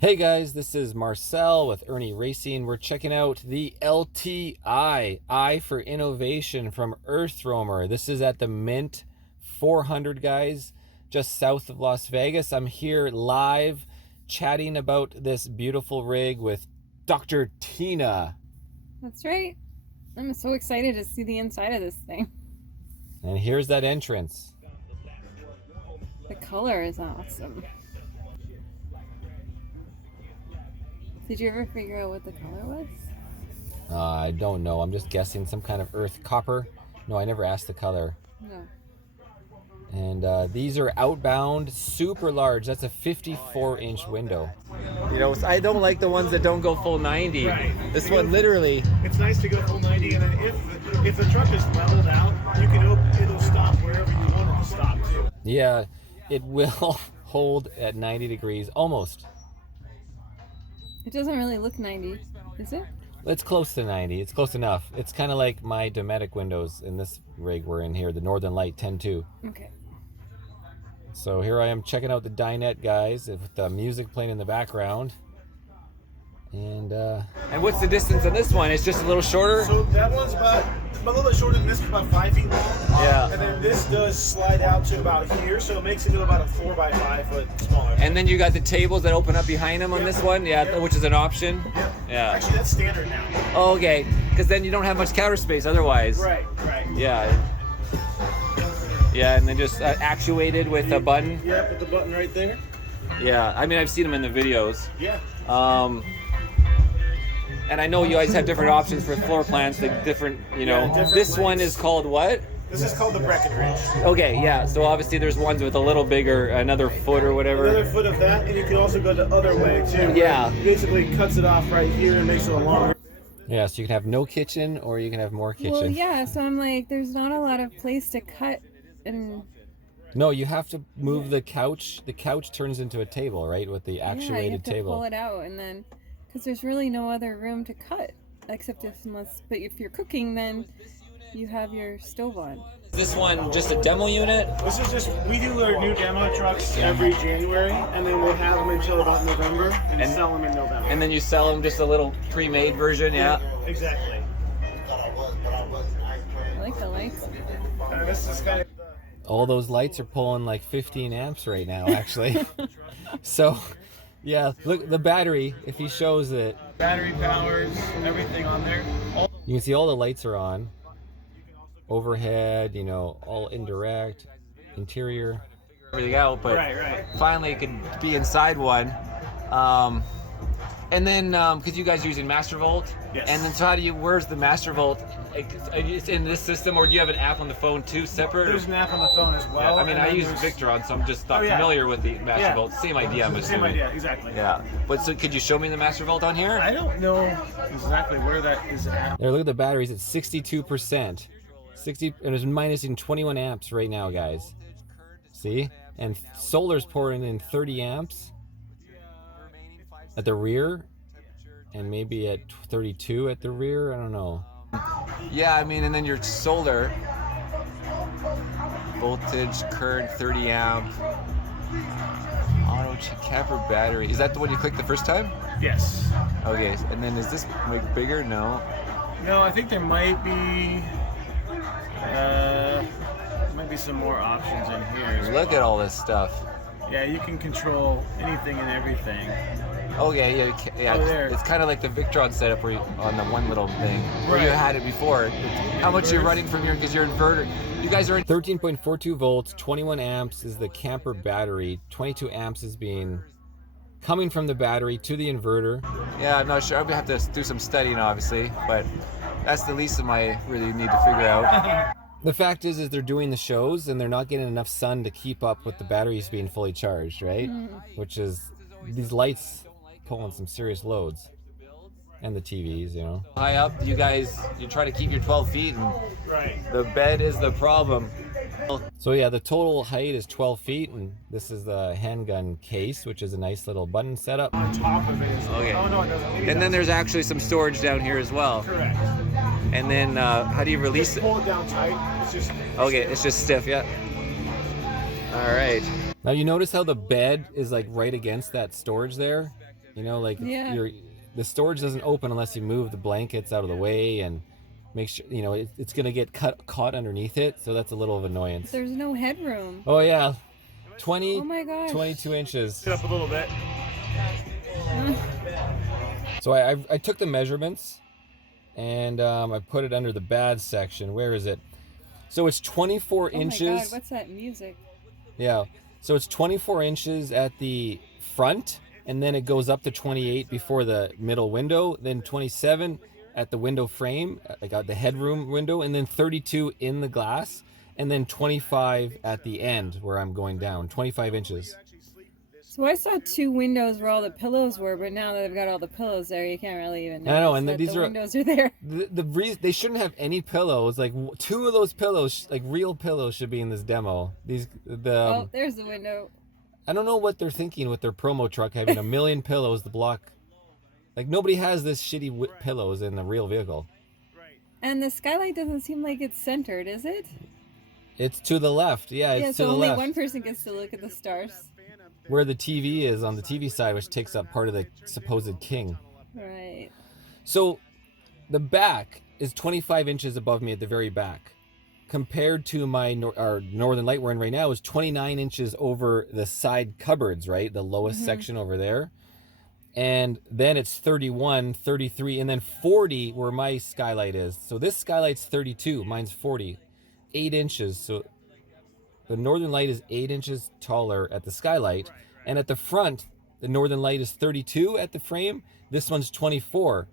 Hey guys, this is Marcel with Irnieracing. We're checking out the LTI, I for Innovation from Earthroamer. This is at the Mint 400, guys, just south of Las Vegas. I'm here live chatting about this beautiful rig with Dr. Tina. That's right. I'm so excited to see the inside of this thing. And here's that entrance. The color is awesome. Did you ever figure out what the color was? I don't know. I'm just guessing some kind of earth copper. No, I never asked the color. No. And these are outbound, super large. That's a 54-inch window. You know, I don't like the ones that don't go full 90. Right. This one literally. It's nice to go full 90, and then if the truck is leveled out, you can it'll stop wherever you want it to stop too. Yeah, it will hold at 90 degrees, almost. It doesn't really look 90, is it? It's close to 90. It's close enough. It's kind of like my Dometic windows in this rig we're in here, the Northern Light 10.2. Okay. So here I am checking out the dinette, guys, with the music playing in the background. And what's the distance on this one? It's just a little shorter? So that one's about a little bit shorter than this, about 5 feet long. Yeah. And then this does slide out to about here, so it makes it about a 4 by 5 foot smaller. And then you got the tables that open up behind them on this one? Yeah, which is an option? Yep. Yeah. Actually, that's standard now. Oh, okay, because then you don't have much counter space otherwise. Right. Yeah. Yeah, and then just actuated with a button. Yep, with the button right there. Yeah, I mean, I've seen them in the videos. Yeah. And I know you guys have different options for floor plans, like different, you know. Yeah, different This one lengths. is called what? This is called the Breckenridge. Okay, yeah, so obviously there's ones with a little bigger, another foot or whatever. Another foot of that, and you can also go the other way too. Yeah. It basically cuts it off right here and makes it a longer. Yeah, so you can have no kitchen or you can have more kitchen. Well, yeah, so I'm like, there's not a lot of place to cut and... No, you have to move the couch. The couch turns into a table, right, with the Yeah, you actuated have to table. pull it out and then... Because there's really no other room to cut. Except but if you're cooking, then you have your stove on. Is this one just a demo unit? This is just, we do our new demo trucks every January, and then we'll have them until about November, and sell them in November. And then you sell them just a little pre-made version, yeah? Exactly. I like the lights. And this is kind of All those lights are pulling like 15 amps right now, actually. So, yeah, look, the battery, if he shows it, battery powers, everything on there. you can see all the lights are on. Overhead, you know, all indirect, interior, everything out, but Right. finally it can be inside one. And then, because you guys are using Master Volt, Yes. and then so where's the Master Volt? It's in this system, or do you have an app on the phone too, separate? There's an app on the phone as well. I mean, and I then use there's- Victron, so I'm just not Oh, yeah. familiar with the Master Yeah. Volt. Same idea, I'm Same assuming. idea, exactly. Yeah, but so could you show me the Master Volt on here? I don't know exactly where that is at. There, look at the batteries. It's 62%. 60, and it's minusing 21 amps right now, guys. See? And solar's pouring in 30 amps at the rear, and maybe at 32 at the rear. I don't know. Yeah, I mean, and then your solar voltage, current 30 amp, auto camper battery. Is that the one you clicked the first time? Yes. Okay, and then is this like bigger? No. No, I think there might be some more options in here. as Look well. at all this stuff. Yeah, you can control anything and everything. Okay, yeah, yeah. Oh, there. It's kind of like the Victron setup where on the one little thing where you Right. had it before. How much you're running from your, because your inverter, you guys are in 13.42 volts, 21 amps is the camper battery, 22 amps is being coming from the battery to the inverter. Yeah, I'm not sure. I'm gonna have to do some studying, obviously, but that's the least of my really need to figure out. The fact is they're doing the shows and they're not getting enough sun to keep up with the batteries being fully charged, right? Which is these lights pulling some serious loads, and the TVs, you know. High up, you try to keep your 12 feet, and Right. the bed is the problem. So yeah, the total height is 12 feet, and this is the handgun case, which is a nice little button setup. On top of it. Okay. Oh no, it doesn't. Maybe it And then does. there's actually some storage down here as well. Correct. And then how do you release it? Pull it down tight. It's just. Okay, it's just stiff, yeah. All right. Now you notice how the bed is like right against that storage there? You know, like Yeah. the storage doesn't open unless you move the blankets out of the way and make sure, you know, it's going to get caught underneath it. So that's a little of annoyance. There's no headroom. Oh yeah, 20, Oh my gosh. 22 inches. Get up a little bit. So I took the measurements and I put it under the bad section. Where is it? So it's 24 inches. Oh my God, what's that music? Yeah. So it's 24 inches at the front, and then it goes up to 28 before the middle window, then 27 at the window frame, like at the headroom window, and then 32 in the glass, and then 25 at the end where I'm going down, 25 inches. So I saw 2 windows where all the pillows were, but now that I've got all the pillows there, you can't really even notice I know, and that these the are windows are there. the reason they shouldn't have any pillows. Like 2 of those pillows, like real pillows, should be in this demo. Oh, there's the window. I don't know what they're thinking with their promo truck having a million pillows to block. Like nobody has this shitty pillows in the real vehicle. And the skylight doesn't seem like it's centered, is it? It's to the left. Yeah, it's so to the only left. one person gets to look at the stars. Where the TV is on the TV side, which takes up part of the supposed king. Right. So the back is 25 inches above me at the very back. Compared to our Northern Light we're in right now is 29 inches over the side cupboards, right? The lowest section over there. And then it's 31, 33, and then 40 where my skylight is. So this skylight's 32, mine's 40. 8 inches. So the Northern Light is 8 inches taller at the skylight. And at the front, the Northern Light is 32 at the frame. This one's 24.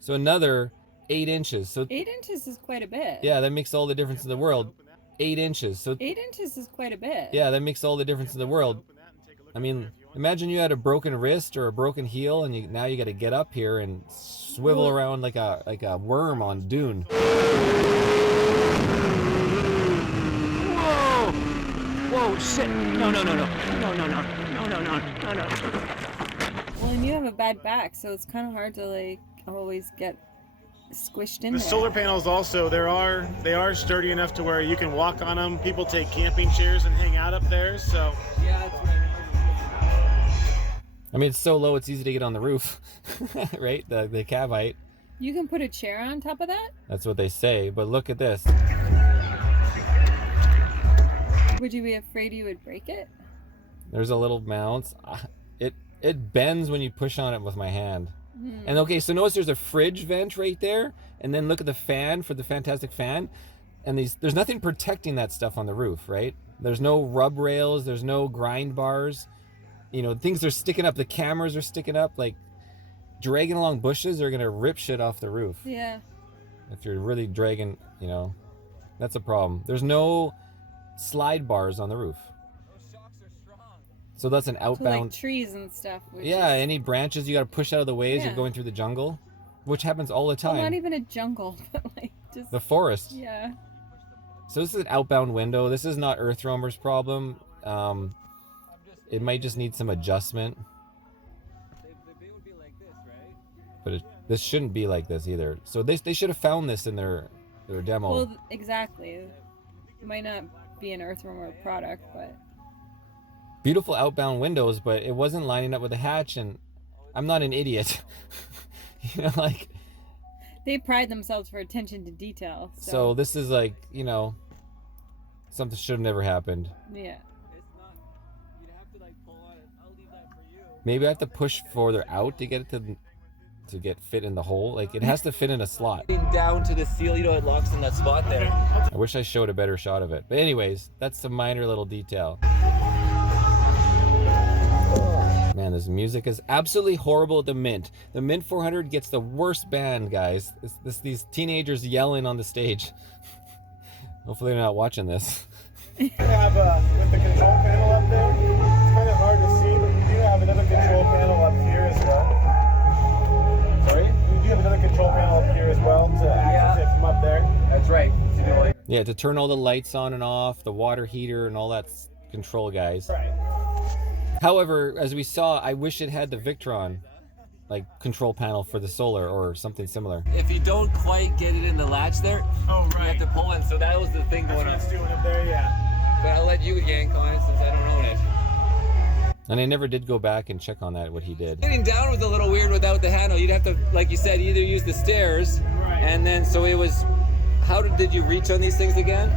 So another 8 inches. So 8 inches is quite a bit. yeah, that makes all the difference in the world. 8 inches. So 8 inches is quite a bit. yeah, that makes all the difference in the world. I mean, imagine you had a broken wrist or a broken heel, and now you got to get up here and swivel around like a worm on Dune. Whoa, shit. No. Well, and you have a bad back, so it's kind of hard to like always get squished in The there. solar panels also, they are sturdy enough to where you can walk on them. People take camping chairs and hang out up there, so. I mean, it's so low, it's easy to get on the roof, right? The cab height. You can put a chair on top of that? That's what they say, but look at this. Would you be afraid you would break it? There's a little mounts. It bends when you push on it with my hand. And okay, so notice there's a fridge vent right there, and then look at the fan for the fantastic fan. And there's nothing protecting that stuff on the roof, right? There's no rub rails, there's no grind bars. You know, things are sticking up, the cameras are sticking up, like dragging along bushes are gonna rip shit off the roof. Yeah. If you're really dragging, you know, that's a problem. There's no slide bars on the roof. So that's an So outbound. like trees and stuff. Yeah, any branches you got to push out of the way as you're Yeah. going through the jungle, which happens all the time. Well, not even a jungle, but like just. The forest. Yeah. So this is an outbound window. This is not earthroamer's problem. It might just need some adjustment. But this shouldn't be like this either. So they should have found this in their demo. Well, exactly. It might not be an earthroamer product, but. Beautiful outbound windows, but it wasn't lining up with the hatch, and I'm not an idiot. You know, like. They pride themselves for attention to detail. So this is like, you know, something should have never happened. Yeah. Maybe I have to push further out to get it to get fit in the hole. Like it has to fit in a slot. Down to the seal, you know, it locks in that spot there. I wish I showed a better shot of it. But anyways, that's a minor little detail. Man, this music is absolutely horrible at the Mint. The Mint 400 gets the worst band, guys. These teenagers yelling on the stage. Hopefully they're not watching this. You have with the control panel up there, it's kind of hard to see, but you do have another control panel up here as well. Sorry? You do have another control panel up here as well to access it from up there. That's right. Yeah, to turn all the lights on and off, the water heater and all that control, guys. Right. However, as we saw, I wish it had the Victron like control panel for the solar or something similar. If you don't quite get it in the latch there, Oh, you right. have to pull in. So that was the thing That's going what on. it's doing up there, yeah. But I'll let you yank on it since I don't own it. And I never did go back and check on that, what he did. Getting down was a little weird without the handle. You'd have to, like you said, either use the stairs, Right. and then so it was. How did you reach on these things again?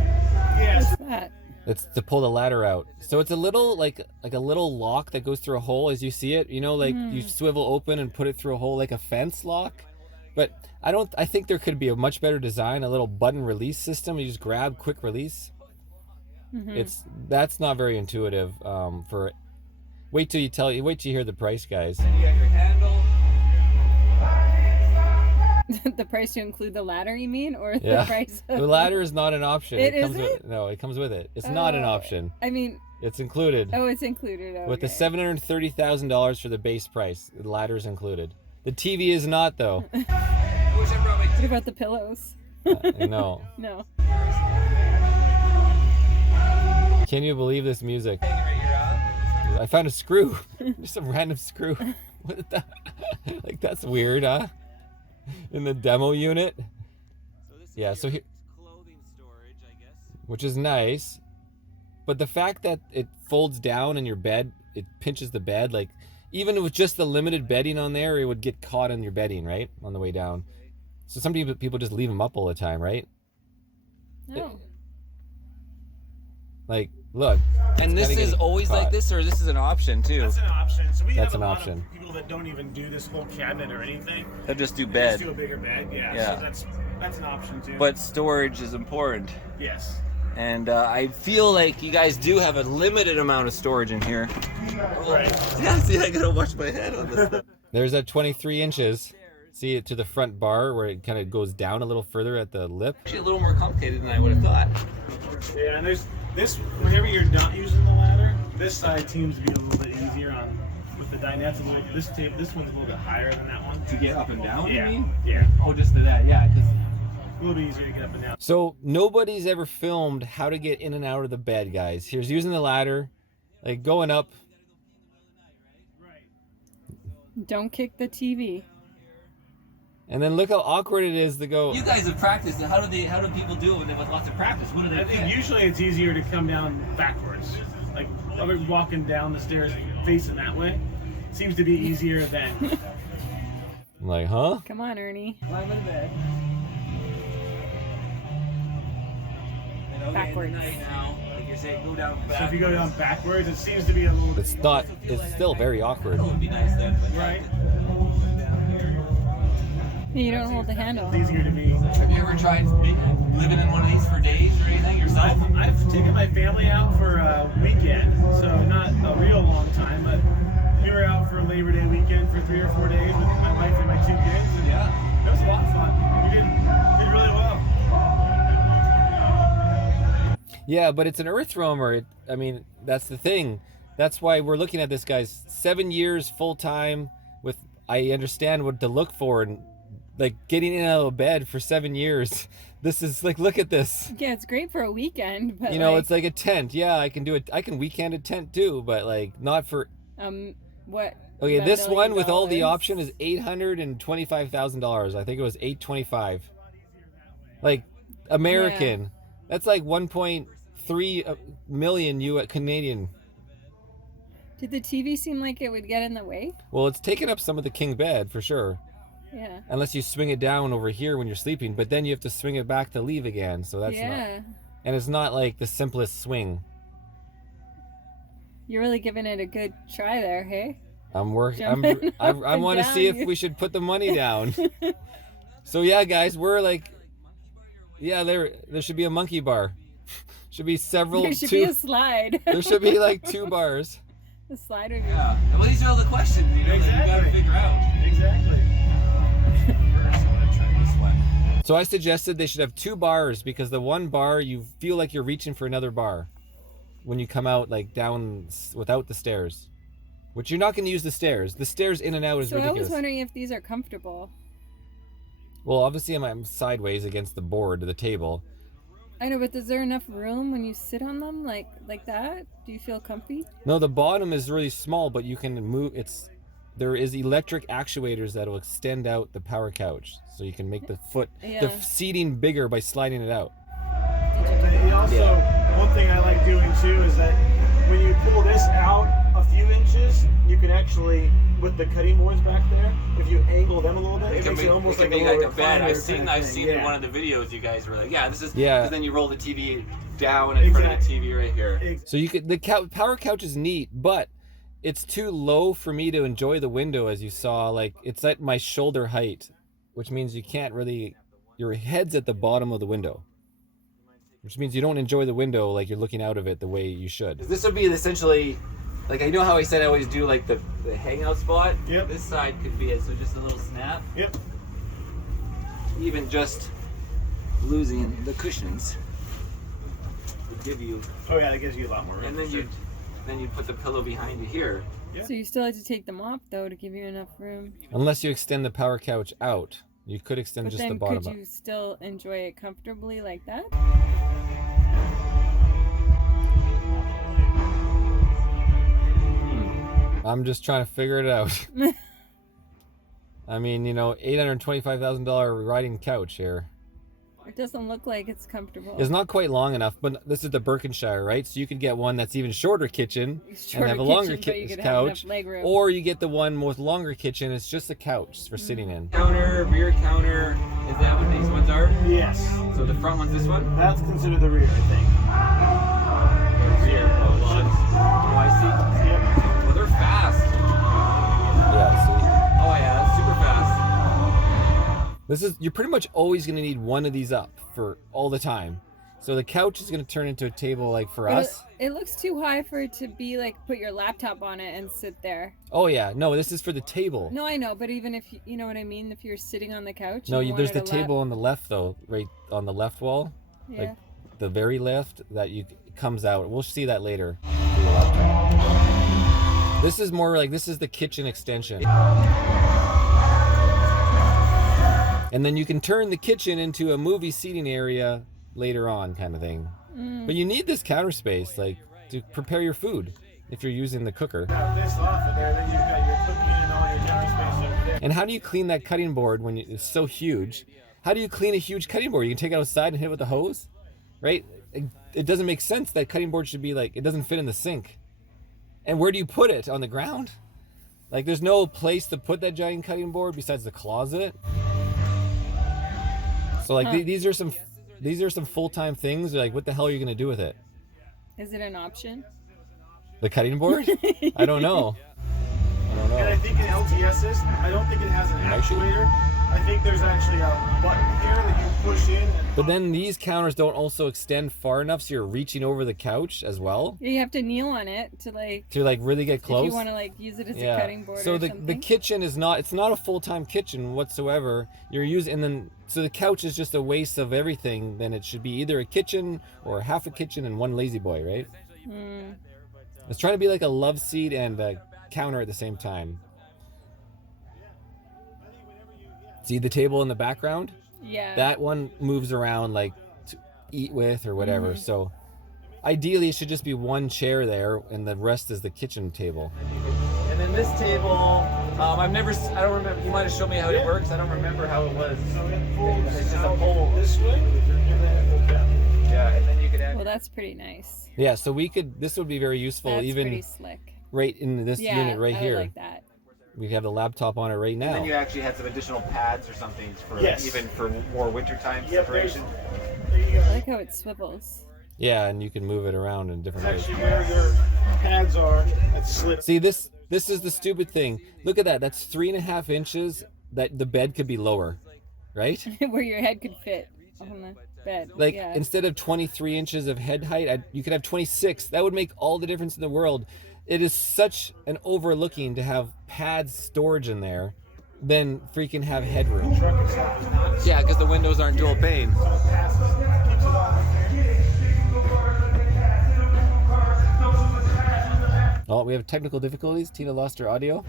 Yes. What's that? It's to pull the ladder out. So it's a little like a little lock that goes through a hole as you see it. You know, like you swivel open and put it through a hole like a fence lock. But I think there could be a much better design, a little button release system. You just grab, quick release. That's not very intuitive. Wait till you hear the price, guys. And you got your handle. The price to include the ladder, you mean, or the Yeah. price? The ladder is not an option. It comes isn't? with, no, it comes with it. It's not an option. I mean, It's included. oh, it's included. Okay. With the $730,000 for the base price, the ladder is included. The TV is not, though. I wish I brought my What about the pillows? No. No. Can you believe this music? right here, I found a screw. Just some random screw. What is that? Like, that's weird, huh? In the demo unit. So this is Yeah, so here, clothing storage, I guess. which is nice. But the fact that it folds down in your bed, it pinches the bed. Like, even with just the limited bedding on there, it would get caught in your bedding, right? On the way down. So some people just leave them up all the time, right? No. Like, look. And this kinda is getting always caught. like this, or this is an option too? That's an option. So we That's have an a lot option. of people that don't even do this whole cabinet or anything. They'll just do They bed. just do a bigger bed. Yeah. Yeah. So that's an option too. But storage is important. yes. And I feel like you guys do have a limited amount of storage in here. Right. Yeah, see, I gotta watch my head on this stuff. There's that 23 inches. See it to the front bar where it kind of goes down a little further at the lip. Actually, a little more complicated than I would have thought. Yeah, and there's this. Whenever you're not using the ladder, this side seems to be a little bit easier on with the dinettes. This tape, this one's a little bit higher than that one. To get up and down, Yeah. you mean? Yeah. Oh, just to that, yeah. Cause A little bit easier to get up and down. So nobody's ever filmed how to get in and out of the bed, guys. Here's using the ladder, like going up. Don't kick the TV. And then look how awkward it is to go. you guys have practiced. How do people do it when they with lots of practice? What do they I think pick? usually it's easier to come down backwards. Like walking down the stairs facing that way seems to be easier than. I'm like, huh? Come on, Ernie. Climb in bed. And okay, Backwards. in the night now, like you're saying, go down back. So if you go down backwards, it seems to be a little bit. It's not. It's still very awkward. That would be nice then. But Right. You don't hold the handle. It's easier to be. have you ever tried living in one of these for days or anything yourself? I've taken my family out for a weekend, so not a real long time, but we were out for Labor Day weekend for 3 or 4 days with my wife and my 2 kids. And Yeah. it was a lot of fun. We did really well. Yeah, but it's an earthroamer. I mean, that's the thing. That's why we're looking at this, guys. 7 years full time. With I understand what to look for, and like getting in and out of bed for 7 years. This is like, look at this. Yeah, it's great for a weekend, but You know, it's like a tent. Yeah, I can do it. I can weekend a tent too, but like not for. what? Okay, about this one with all the $1 million? option is $825,000. I think it was $825. Like American. That's like 1.3 million US Canadian. Did the TV seem like it would get in the way? Well, it's taken up some of the king bed for sure. Yeah. Unless you swing it down over here when you're sleeping, but then you have to swing it back to leave again. So that's not. Yeah. And it's not like the simplest swing. You're really giving it a good try there, hey? I'm working. Jumping I up and want to down. see if we should put the money down. So yeah, guys, we're like, yeah, there should be a monkey bar. Should be several. There should be a slide. There should be like 2 bars. The slide would be. Yeah. Well, these are all the questions, you know, that you gotta Exactly. figure out. Exactly. First, I'm gonna try this one. So I suggested they should have 2 bars because the one bar you feel like you're reaching for another bar when you come out like down without the stairs, which you're not going to use the stairs. The stairs in and out is So I ridiculous. was wondering if these are comfortable. Well, obviously I'm sideways against the board, the table. I know, but is there enough room when you sit on them like that? Do you feel comfy? No, the bottom is really small, but you can move. There is electric actuators that will extend out the power couch, so you can make the Yeah. seating bigger by sliding it out. Also, one thing I like doing too is that when you pull this out a few inches, you can actually, with the cutting boards back there, if you angle them a little bit, it makes it almost like a little bed. I've seen in one of the videos you guys were like, yeah, this is, because then you roll the TV down in front of the TV right here. So you could, the power couch is neat, but it's too low for me to enjoy the window, as you saw. Like, it's at my shoulder height, which means you can't really, your head's at the bottom of the window, which means you don't enjoy the window like you're looking out of it the way you should. This would be essentially, like, I know how I said I always do like the hangout spot. Yep. This side could be it, so just a little snap. Yep. Even just losing the cushions would give you. Oh yeah, that gives you a lot more room. And then you put the pillow behind you here. Yeah. So you still have to take them off though to give you enough room. Unless you extend the power couch out. You could extend But just then the bottom could up. you still enjoy it comfortably like that? I'm just trying to figure it out. I mean, you know, $825,000 riding couch here. It doesn't look like it's comfortable. It's not quite long enough, but this is the Berkshire, right? So you could get one that's even shorter kitchen Shorter and have a longer kitchen, but you could have couch, enough leg room. or you get the one with longer kitchen. It's just a couch for sitting in. Counter, rear counter. Is that what these ones are? Yes. So the front one's this one? That's considered the rear, I think. Rear. Oh, I see. Yep. Well, they're fast. Yeah, see? Oh yeah, that's super fast. You're pretty much always going to need one of these up for all the time. So the couch is going to turn into a table like for us. It looks too high for it to be like put your laptop on it and sit there. Oh yeah, no, this is for the table. No, I know, but even if you know what I mean, if you're sitting on the couch. No, and you there's the wanted a table on the left though, right on the left wall. Yeah. Like the very left that comes out. We'll see that later. This is more like, this is the kitchen extension. And then you can turn the kitchen into a movie seating area later on, kind of thing. But you need this counter space, like, to prepare your food if you're using the cooker. This off of there, then you've got your cooking and all your counter space over there. And how do you clean that cutting board when it's so huge? How do you clean a huge cutting board? You can take it outside and hit it with a hose, right? It doesn't make sense. That cutting board should be like, it doesn't fit in the sink. And where do you put it? On the ground? Like, there's no place to put that giant cutting board besides the closet. So like these are some full-time things. Like, what the hell are you gonna do with it? Is it an option? The cutting board? I don't know. And I think in LTS's, I don't think it has an actuator. I think there's actually a button here that you push in. But then these counters don't also extend far enough, so you're reaching over the couch as well. Yeah, you have to kneel on it to really get close. If you want to like use it as a cutting board. So or the something. kitchen is not, it's not a full-time kitchen whatsoever. You're using, and then so the couch is just a waste of everything. Then it should be either a kitchen or half a kitchen and one lazy boy, right? It's trying to be like a love seat and a counter at the same time. See the table in the background? Yeah. That one moves around like to eat with or whatever. So ideally it should just be one chair there and the rest is the kitchen table. And then this table, I don't remember, you might have shown me how it works. I don't remember how it was. It's just a pole. This way, and then Yeah, and then you could add. Well, that's pretty nice. Yeah, so this would be very useful. That's even pretty slick. right in this unit right I here. like that. We have the laptop on it right And now. then you actually had some additional pads or something for Yes. even for more wintertime separation. there you go. I like how it swivels. Yeah, and you can move it around in different ways. Actually, where your pads are, that's slip. See, this is the stupid thing. Look at that. That's 3.5 inches that the bed could be lower, right? Where your head could fit on the bed. Like, yeah. instead of 23 inches of head height, you could have 26. That would make all the difference in the world. It is such an overlooking to have pads storage in there than freaking have headroom. Yeah, because the windows aren't dual pane. Oh, we have technical difficulties. Tina lost her audio.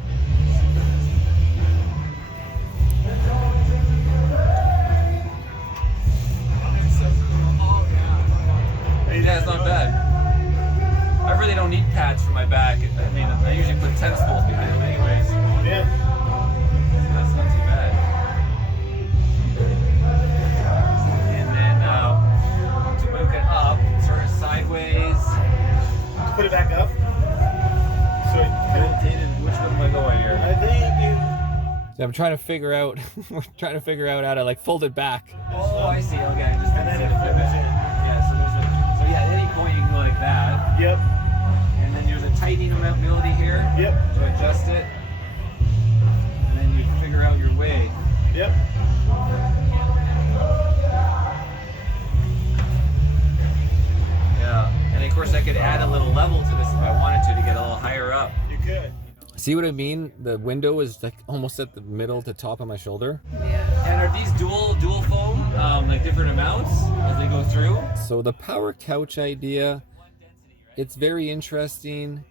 Yeah, it's not bad. I really don't need pads for my back. I mean, I usually put tennis balls behind them anyways. Yeah. That's not too bad. And then to move it up, sort of sideways. Put it back up. So So I'm trying to figure out, we're trying to figure out how to like fold it back. Oh, I see. Okay, I just And then didn't it see the flips pivot. in. Yeah, so there's a, so yeah, at any point you can go like that, Yep. and then there's a tightening ability here Yep. to adjust it, and then you figure out your way. Yep. Yeah, and of course I could add a little level to this if I wanted to get a little higher up. You could. See what I mean? The window is like almost at the middle to top of my shoulder. Yeah. And are these dual foam, like different amounts as they go through? So the power couch idea, it's very interesting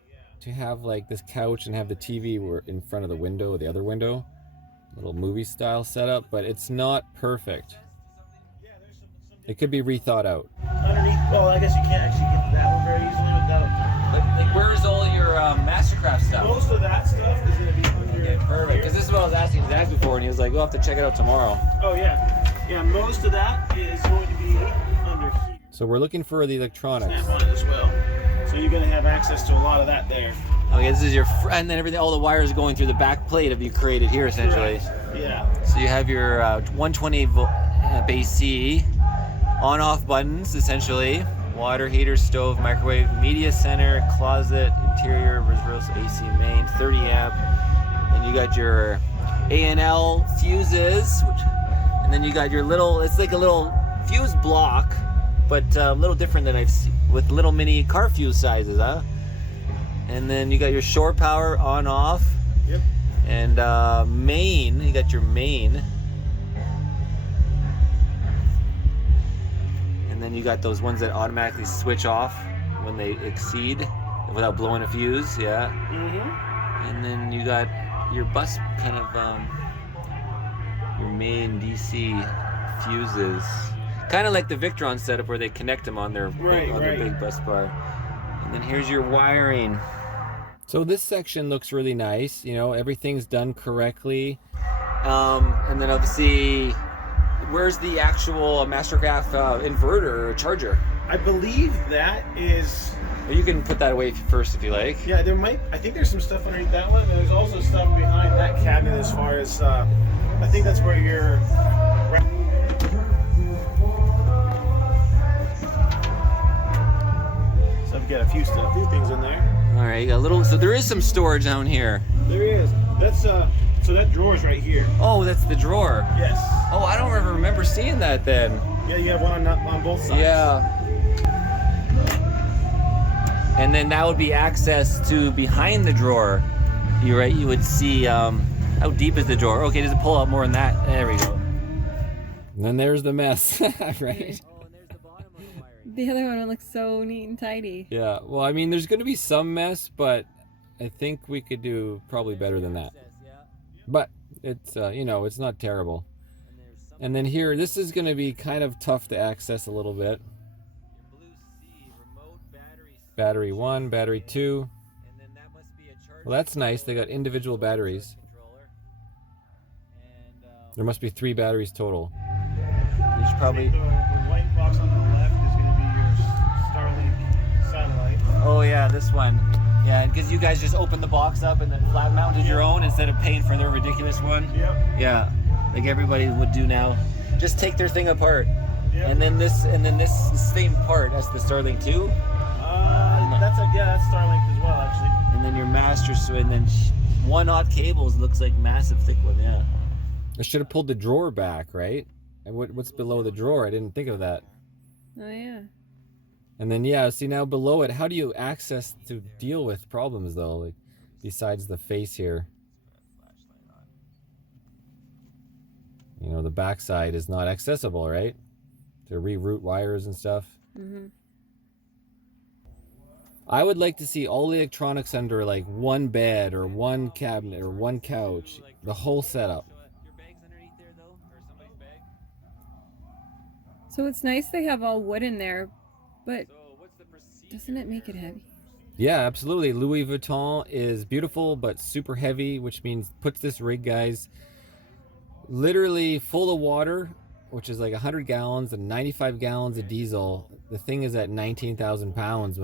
to have like this couch and have the TV in front of the window, the other window, little movie style setup, but it's not perfect. It could be rethought out. Underneath, well, I guess you can't actually get that one very easily without. Like where's all your Mastercraft stuff? Most of that stuff is going to be under. Okay, perfect. Because this is what I was asking Zach before, and he was like, "We'll have to check it out tomorrow." Oh yeah, yeah. Most of that is going to be under here. So we're looking for the electronics. Snap on it as well. So you're going to have access to a lot of that there. Okay, this is your and then everything, all the wires going through the back plate have you created here essentially. Correct. Yeah. So you have your 120 volt AC on-off buttons essentially. Water heater, stove, microwave, media center, closet, interior, reverse AC main, 30 amp. And you got your A&L fuses, and then you got your little, it's like a little fuse block, but a little different than I've seen, with little mini car fuse sizes, huh? And then you got your shore power on off. Yep. And main, you got your main. And then you got those ones that automatically switch off when they exceed without blowing a fuse, yeah. Mm-hmm. And then you got your bus kind of, your main DC fuses. Kind of like the Victron setup where they connect them on their, their big bus bar. And then here's your wiring. So this section looks really nice. You know, everything's done correctly. And then obviously, where's the actual Mastercraft inverter or charger? I believe that is. Well, you can put that away first if you like. Yeah, there might. I think there's some stuff underneath that one. There's also stuff behind that cabinet as far as. I think that's where your. So I've got a few things in there. All right, you got a little. So there is some storage down here. There is. That's So that drawer's right here. Oh, that's the drawer. Yes. Oh, I don't ever remember seeing that then. Yeah, you have one on both sides. Yeah. And then that would be access to behind the drawer. You're right. You would see how deep is the drawer. Okay, does it pull out more than that? There we go. And then there's the mess, right? Oh, and there's the bottom of the wiring. The other one looks so neat and tidy. Yeah, well, I mean, there's going to be some mess, but I think we could do probably better than that. But it's, you know, it's not terrible. And then here, this is going to be kind of tough to access a little bit. Battery 1, battery 2. Well, that's nice. They got individual batteries. There must be 3 batteries total. There's probably. The white box on the left is going to be your Starlink satellite. Oh yeah, this one. Yeah, because you guys just opened the box up and then flat mounted your own instead of paying for their ridiculous one. Yep. Yeah, like everybody would do now. Just take their thing apart, Yep. and then this same part. That's the Starlink 2. That's Starlink as well, actually. And then your master switch, and then one-aught cables looks like massive thick one. Yeah. I should have pulled the drawer back, right? And what's below the drawer? I didn't think of that. Oh yeah. And then, yeah, see now below it, how do you access to deal with problems though? Like, besides the face here. You know, the backside is not accessible, right? To reroute wires and stuff. Mm-hmm. I would like to see all the electronics under like one bed or one cabinet or one couch. The whole setup. So it's nice they have all wood in there, but doesn't it make it heavy? Yeah, absolutely. Louis Vuitton is beautiful but super heavy, which means puts this rig, guys, literally full of water, which is like 100 gallons and 95 gallons of diesel. The thing is at 19,000 pounds,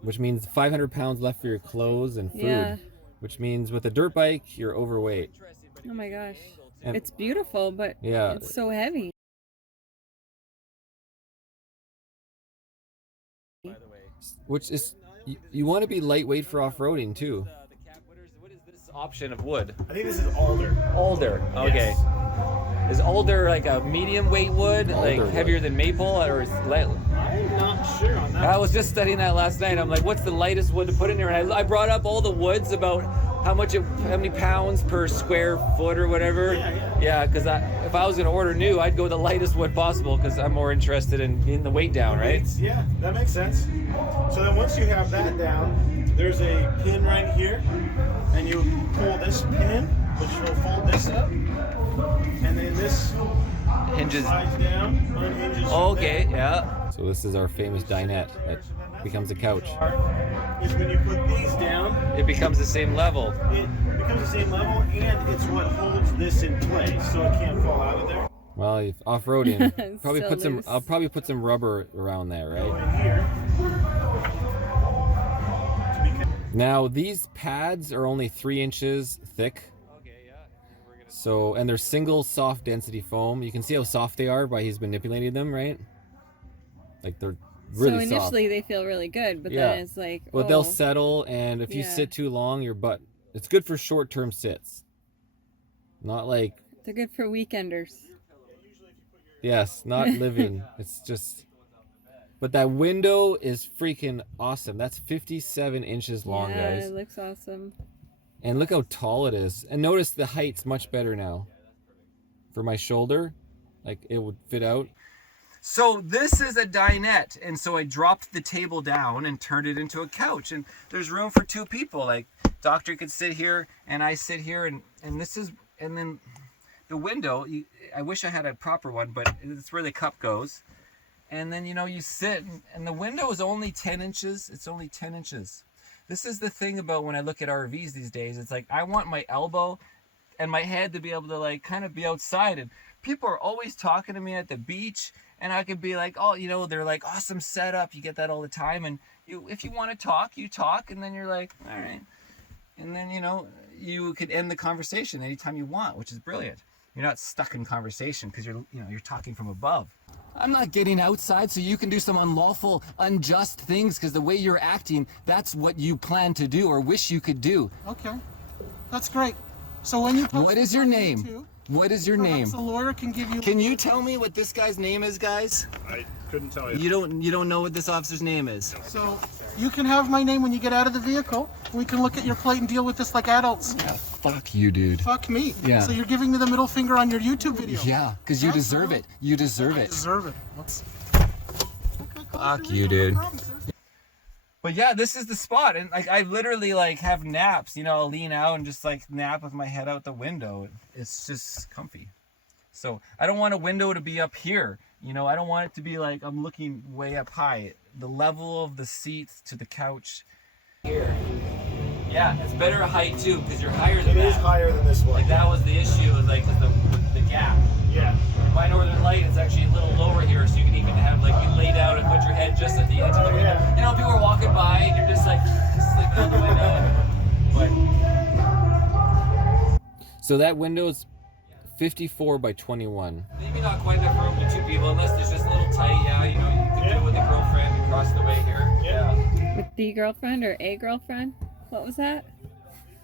which means 500 pounds left for your clothes and food. Yeah. which means with a dirt bike, you're overweight. Oh my gosh. And- It's beautiful, but Yeah. it's so heavy. Which is, you want to be lightweight for off-roading too. What is this option of wood? I think this is alder. Alder. Okay. Yes. Is alder like a medium weight wood, like Alder heavier wood. tany maple, or is light? I'm not sure on that. I was just studying that last night. I'm like, what's the lightest wood to put in there? And I brought up all the woods about how many pounds per square foot or whatever. Yeah, because if I was gonna order new, I'd go the lightest wood possible because I'm more interested in getting the weight down, right? Yeah, that makes sense. So then once you have that down, there's a pin right here, and you pull this pin, which will fold this up, and then this Hinges. slides down, unhinges. from Okay, there. yeah. So this is our famous dinette that becomes a couch. Is when you put these down, It becomes the same level. it becomes the same level, and it's what holds this in place, so it can't fall out of there. Well, if off-roading, It's probably so put some. loose. I'll probably put some rubber around there, Go right? in here. Now these pads are only 3 inches thick. Okay, yeah. So, and they're single soft density foam. You can see how soft they are by he's manipulating them, right? Like they're really so initially they feel really good, but Yeah. then it's like, soft. But oh, they'll settle, and if you Yeah. sit too long, your butt. It's good for short-term sits. Not like, they're good for weekenders. yes, not living. It's just. But that window is freaking awesome. That's 57 inches long, Yeah, guys. it looks awesome. And look how tall it is. And notice the height's much better now. For my shoulder, like it would fit out. So this is a dinette, and so I dropped the table down and turned it into a couch, and there's room for 2 people. Like Doctor could sit here, and I sit here, and this is, and then the window. I wish I had a proper one, but it's where the cup goes. And then you sit, and the window is only 10 inches. It's only 10 inches. This is the thing about when I look at RVs these days. It's like I want my elbow and my head to be able to like kind of be outside, and people are always talking to me at the beach, and I could be like, oh, they're like, awesome setup. You get that all the time, and if you want to talk, you talk, and then you're like, all right, and then you could end the conversation anytime you want, which is brilliant. You're not stuck in conversation because you're talking from above. I'm not getting outside so you can do some unlawful, unjust things because the way you're acting, that's what you plan to do or wish you could do. Okay, that's great. So when you post What is this your on name? YouTube, What is your name? perhaps a lawyer can give you. Can you tell me what this guy's name is, guys? I couldn't tell you. You don't know what this officer's name is. So you can have my name when you get out of the vehicle. We can look at your plate and deal with this like adults. Yeah, fuck you, dude. Fuck me. Yeah. So you're giving me the middle finger on your YouTube video. Yeah, because you deserve it. You deserve I it. deserve it. Whoops. Okay, cool. Fuck you, dude. No problem, sir. But yeah, this is the spot, and like I literally like have naps. I'll lean out and just like nap with my head out the window. It's just comfy. So I don't want a window to be up here. I don't want it to be like I'm looking way up high. The level of the seats to the couch here. Yeah, it's better height too because you're higher than It is that. higher than this one. Like that was the issue, was like the gap. Yeah. My Northern Light is actually a little lower here, so you can even have like you lay down and put your head just at the edge of the window. Yeah. People are walking by and you're just like sleeping out the window. So that window's 54 by 21. Maybe not quite enough room for 2 people, unless there's just a little tight. Yeah, you can do it with a girlfriend across the way here. Yeah. With the girlfriend or a girlfriend? What was that?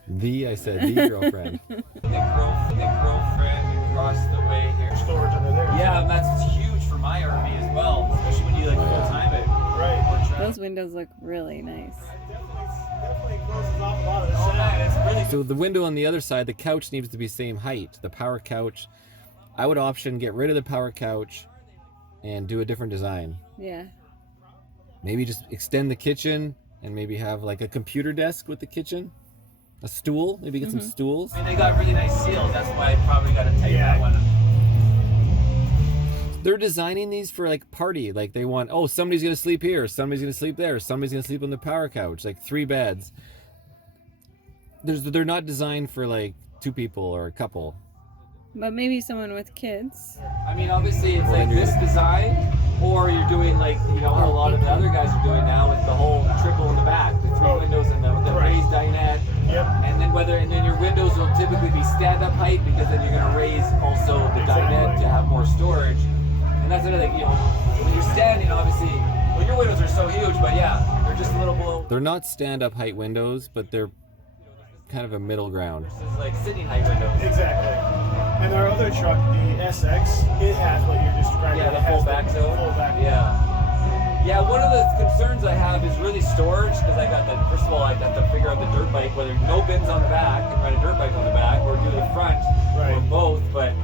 I said the girlfriend. the girlfriend across the way here. Storage under there. Yeah, and that's huge for my RV as well, especially when you like full time it. Right. Those windows look really nice. Definitely closes off a lot of the Oh sound. man, it's really. So the window on the other side, the couch needs to be same height. The power couch, I would option get rid of the power couch, and do a different design. Yeah. Maybe just extend the kitchen and maybe have like a computer desk with the kitchen, a stool. Maybe get some stools. I mean, they got really nice seals. That's why I probably got to take that one. They're designing these for like party. Like they want, oh, somebody's gonna sleep here, somebody's gonna sleep there, somebody's gonna sleep on the power couch. Like 3 beds. They're not designed for like 2 people or a couple. But maybe someone with kids. I mean, obviously it's like this design, or you're doing like a lot of the other guys are doing now with the whole triple in the back, the 3 windows and the raised dinette, Yep. and then that's another thing. You know, when you're standing, obviously, well, your windows are so huge, but yeah, they're just a little below. They're not stand-up height windows, but they're kind of a middle ground. This is like sitting height windows. Exactly. And our other truck, the SX, it has what you're describing. Yeah, the it has full back zone. Full back. Yeah. Yeah, one of the concerns I have is really storage, because I got that, first of all, I got to figure out the dirt bike, whether no bins on the back and ride a dirt bike on the back, or do the front, Right. or both. But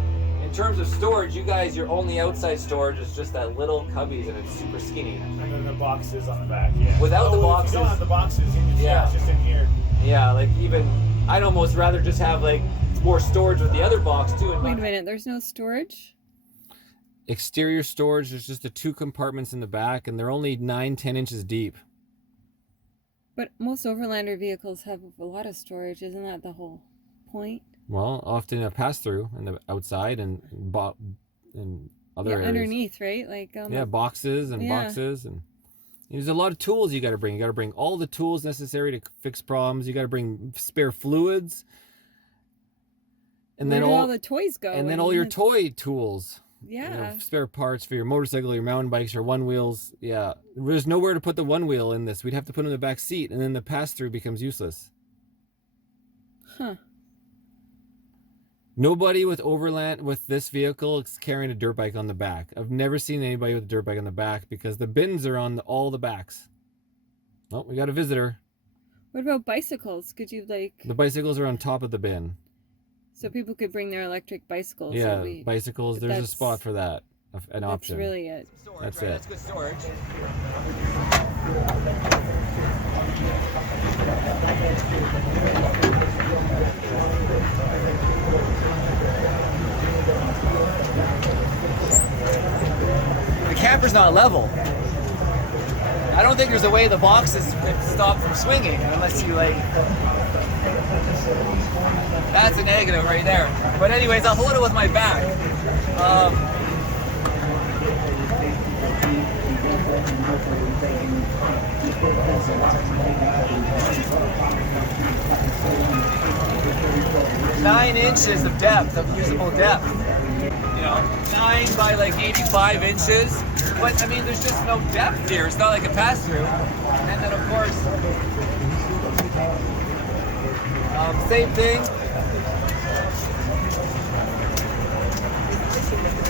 in terms of storage, you guys, your only outside storage is just that little cubbies, and it's super skinny. And then the boxes on the back, yeah. Without the boxes. If you don't have the boxes, you can Yeah. it's just in here. Yeah, like even, I'd almost rather just have like more storage with the other box too. And Wait a minute, there's no storage? exterior storage, there's just the 2 compartments in the back, and they're only 9-10 inches deep. But most overlander vehicles have a lot of storage, isn't that the whole point? Well, often a pass-through in the outside and other areas. Underneath, right? Like Yeah, boxes and yeah. boxes, and there's a lot of tools you got to bring. You got to bring all the tools necessary to fix problems. You got to bring spare fluids, and where then do all the toys go? and then all your toy tools. Yeah. You know, spare parts for your motorcycle, your mountain bikes, your one wheels. Yeah, there's nowhere to put the one wheel in this. We'd have to put it in the back seat, and then the pass-through becomes useless. Huh. Nobody with overland with this vehicle is carrying a dirt bike on the back. I've never seen anybody with a dirt bike on the back because the bins are on all the backs. Oh, we got a visitor. What about bicycles? Could you like The bicycles are on top of the bin. so people could bring their electric bicycles? Yeah, so bicycles. There's a that's- spot for that. An option. That's really it. That's right, it. That's good storage. The camper's not level. I don't think there's a way the boxes could stop from swinging unless you like. That's a negative right there. But anyways, I'll hold it with my back. 9 inches of depth, of usable depth. You know, 9 by like 85 inches. But I mean, there's just no depth here. It's not like a pass through. And then of course, same thing.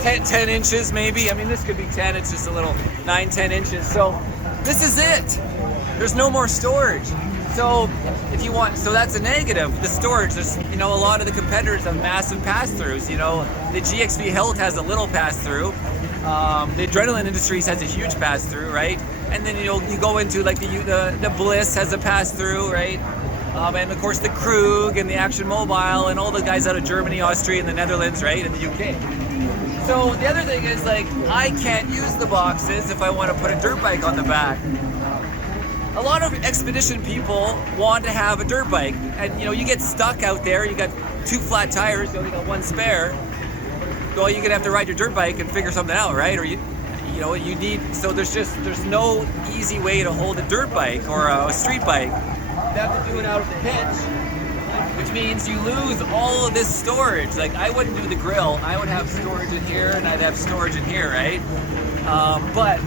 10 inches maybe. I mean, this could be 10. It's just a little 9-10 inches. So this is it. There's no more storage. So if you want, so that's a negative. The storage, there's, you know, a lot of the competitors have massive pass-throughs. You know, the GXV Hilt has a little pass-through. The Adrenaline Industries has a huge pass-through, right? And then you go into like the Bliss has a pass-through, right? And of course the Krug and the Action Mobile and all the guys out of Germany, Austria, and the Netherlands, right, and the UK. So the other thing is, like, I can't use the boxes if I want to put a dirt bike on the back. A lot of expedition people want to have a dirt bike, and you know, you get stuck out there, you got 2 flat tires, you only got 1 spare. Well, you're gonna have to ride your dirt bike and figure something out, right? Or you need, so there's no easy way to hold a dirt bike or a street bike. You have to do it out of the hitch, which means you lose all of this storage. Like, I wouldn't do the grill. I would have storage in here and I'd have storage in here, right? But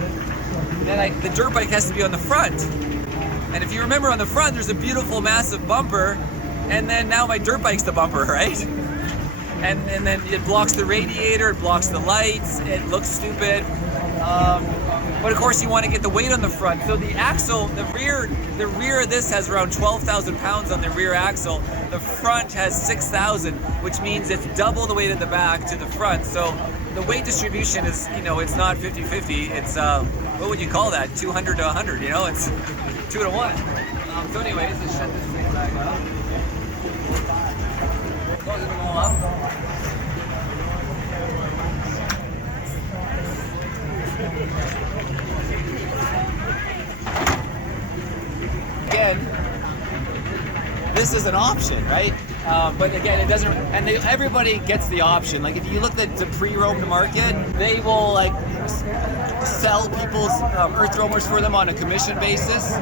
then the dirt bike has to be on the front. And if you remember, on the front, there's a beautiful, massive bumper. And then now my dirt bike's the bumper, right? And then it blocks the radiator, it blocks the lights, it looks stupid. But of course you want to get the weight on the front. So the axle, the rear of this has around 12,000 pounds on the rear axle. The front has 6,000, which means it's double the weight of the back to the front. So the weight distribution is, you know, it's not 50-50. It's, what would you call that? 200 to 100, you know? It's 2 to 1. So anyways, let's shut this thing back up. Close it all up. Again, this is an option, right? But again, it doesn't, and everybody gets the option. Like, if you look at the pre-roamed market, they will like sell people's earthroamers for them on a commission basis.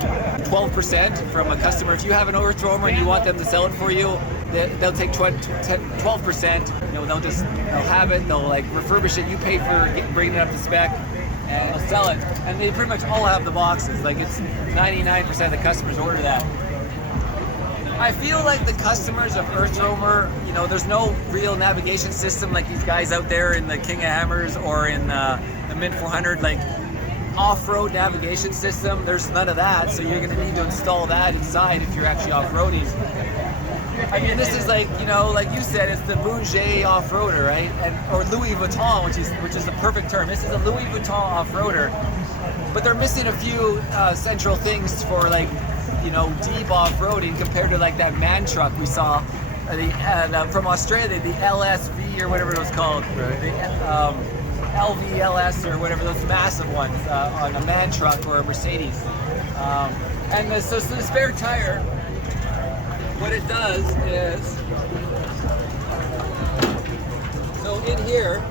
12% from a customer. If you have an earthroamer and you want them to sell it for you, they'll take 12%. You know, they'll have it. They'll like refurbish it. You pay for bringing it up to spec, and they'll sell it. And they pretty much all have the boxes. Like it's 99% of the customers order that. I feel like the customers of earthroamer, you know, there's no real navigation system like these guys out there in the King of Hammers or in the Mint 400, like off-road navigation system. There's none of that, so you're going to need to install that inside if you're actually off-roading. I mean, this is like, you know, like you said, it's the bougie off-roader, right? Or Louis Vuitton, which is the perfect term. This is a Louis Vuitton off-roader, but they're missing a few central things for like, you know, deep off-roading compared to like that man truck we saw from Australia, the LSV or whatever it was called, right. The LVLS or whatever, those massive ones on a man truck or a Mercedes. So the spare tire, what it does is, so in here,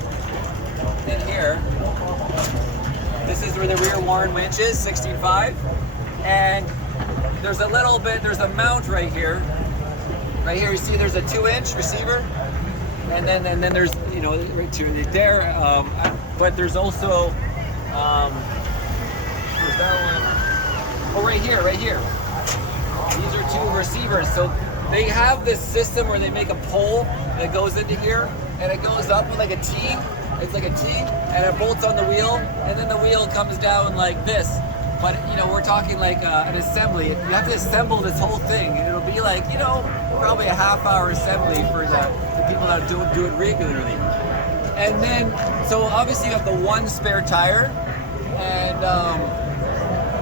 this is where the rear Warren winch is, 16.5, and there's a mount right here. Right here, you see there's a 2-inch receiver, and then there's, you know, right to there. But there's also there's that one. Oh, right here. These are 2 receivers. So they have this system where they make a pole that goes into here, and it goes up with like a T. It's like a T, and it bolts on the wheel, and then the wheel comes down like this. But, you know, we're talking like an assembly. You have to assemble this whole thing, and it'll be like, you know, probably a half-hour assembly for the people that do it regularly. And then, so obviously you have the one spare tire, and,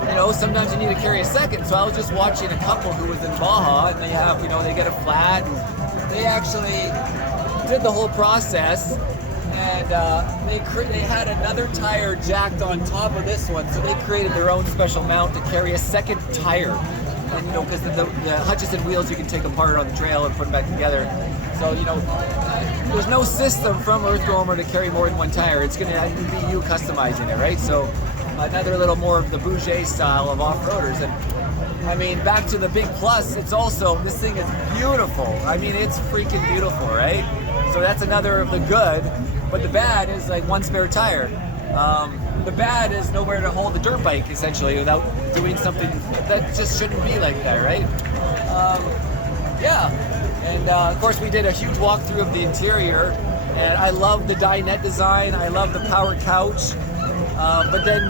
you know, sometimes you need to carry a second. So I was just watching a couple who was in Baja, and they have, you know, they get a flat, and they actually did the whole process. And they had another tire jacked on top of this one, so they created their own special mount to carry a second tire. And you know, because the Hutchison wheels you can take apart on the trail and put them back together. So you know, there's no system from earthroamer to carry more than one tire. It's going to be you customizing it, right? So another little more of the bougie style of off-roaders. And I mean, back to the big plus, it's also, this thing is beautiful. I mean, it's freaking beautiful, right? So that's another of the good. But the bad is like one spare tire. The bad is nowhere to hold the dirt bike, essentially, without doing something that just shouldn't be like that, right? Yeah. And of course, we did a huge walkthrough of the interior, and I love the dinette design. I love the power couch. But then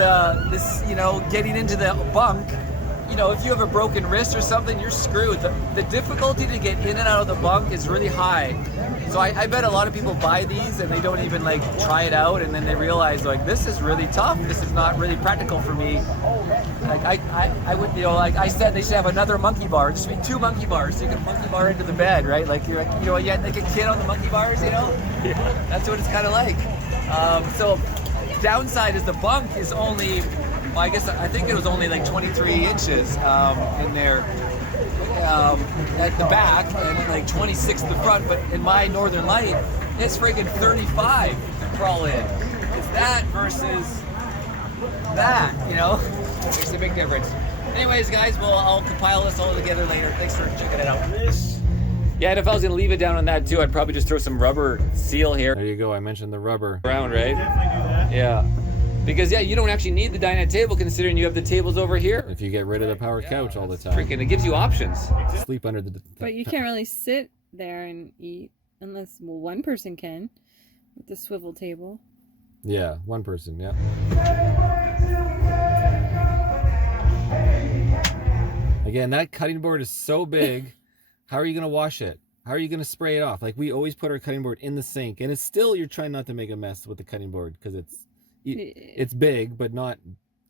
this, you know, getting into the bunk, you know, if you have a broken wrist or something, you're screwed. The difficulty to get in and out of the bunk is really high. So I bet a lot of people buy these and they don't even like try it out, and then they realize like, this is really tough. This is not really practical for me. Like I would, you know, like I said, they should have another monkey bar. There should be 2 monkey bars, so you can monkey bar into the bed, right? Like you're like, you know, you had like a kid on the monkey bars, you know? Yeah. That's what it's kind of like. So downside is the bunk is only, well, I guess I think it was only like 23 inches in there. At the back and like 26 at the front, but in my Northern Light, it's freaking 35 to crawl in. It's that versus that, you know? Makes a big difference. Anyways, guys, well, I'll compile this all together later. Thanks for checking it out. Yeah, and if I was gonna leave it down on that too, I'd probably just throw some rubber seal here. There you go, I mentioned the rubber. Around, right? Definitely do that. Yeah. Because yeah, you don't actually need the dinette table considering you have the tables over here. If you get rid of the power couch all the time. Freaking, it gives you options. Sleep under the But you can't really sit there and eat unless, well, one person can with the swivel table. Yeah, one person, yeah. Again, that cutting board is so big. How are you going to wash it? How are you going to spray it off? Like, we always put our cutting board in the sink, and it's still, you're trying not to make a mess with the cutting board because it's big, but not.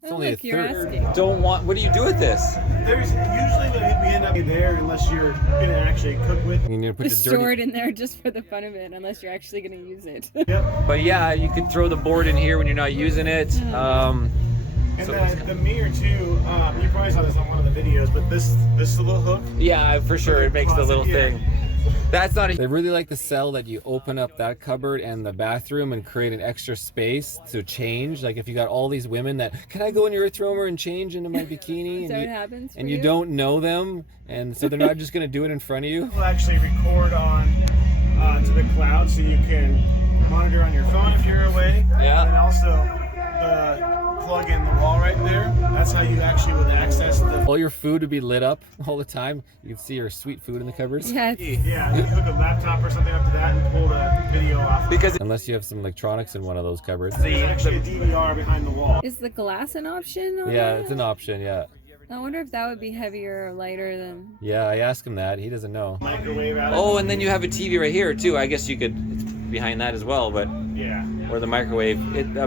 It's only look, a you're third. asking. Don't want. What do you do with this? There's usually we end up there unless you're gonna actually cook with. You need to put Just the dirty. store it in there just for the fun of it, unless you're actually going to use it. Yep. But yeah, you could throw the board in here when you're not using it. And the mirror too. You probably saw this on one of the videos, but this little hook. Yeah, for sure, it makes the little thing. That's not a. They really like to sell that you open up that cupboard and the bathroom and create an extra space to change. Like if you got all these women that, can I go in your earthroamer and change into my bikini? Is that what happens for and you you? don't know them, and so they're not just going to do it in front of you. We'll actually record on to the cloud, so you can monitor on your phone if you're away. Yeah. And also the plug in the wall right there. That's how you actually would access the. All your food would be lit up all the time. You can see your sweet food in the cupboards. Yeah, Yeah, you can hook a laptop or something up to that and pull the video off. Because Unless you have some electronics in one of those cupboards. There's actually a DVR behind the wall. is the glass an option? On Yeah, that? it's an option, yeah. I wonder if that would be heavier or lighter than. Yeah, I asked him that. He doesn't know. Microwave out of oh, and then you have a TV right here too. I guess you could. It's behind that as well, but yeah. or the microwave,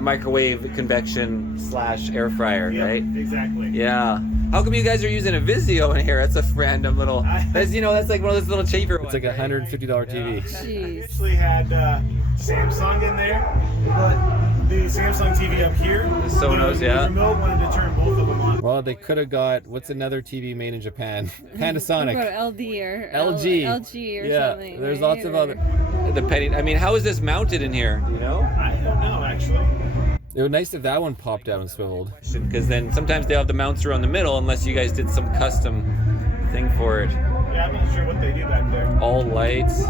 microwave convection / air fryer, Yep, right? Exactly. Yeah. How come you guys are using a Vizio in here? That's a random little. That's that's like one of those little cheaper It's ones. like a $150 TV. Jeez. Actually had Samsung in there, but the Samsung TV up here, Sonos, the yeah. remote wanted to turn both of them on. Well, they could have got, what's another TV made in Japan? What Panasonic. about LD or LG. LG or Yeah, something. there's right? lots of Or- other. Depending. I mean, how is this mounted in here? Do you know? I don't know actually. It would nice if that one popped out and swiveled. Because then sometimes they have the mounts around the middle, unless you guys did some custom thing for it. Yeah, I'm not sure what they do back there. All lights.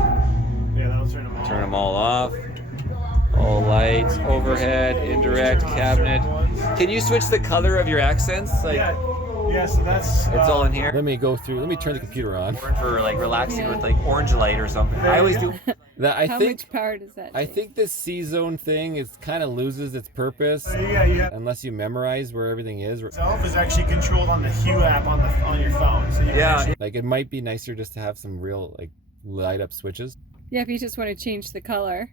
Yeah, that'll turn them on. Turn them all off. All lights, overhead, indirect, cabinet. Can you switch the color of your accents? Like, Yeah, so that's. it's all in here. Let me go through, let me turn the computer on. For like relaxing Yeah. with like orange light or something. I always do. That I How think much power does that I take? think this C-zone thing is kind of loses its purpose Yeah, you have. unless you memorize where everything is. Itself is actually controlled on the Hue app on your phone. So you can Yeah. actually- Like it might be nicer just to have some real like light up switches. Yeah, if you just want to change the color.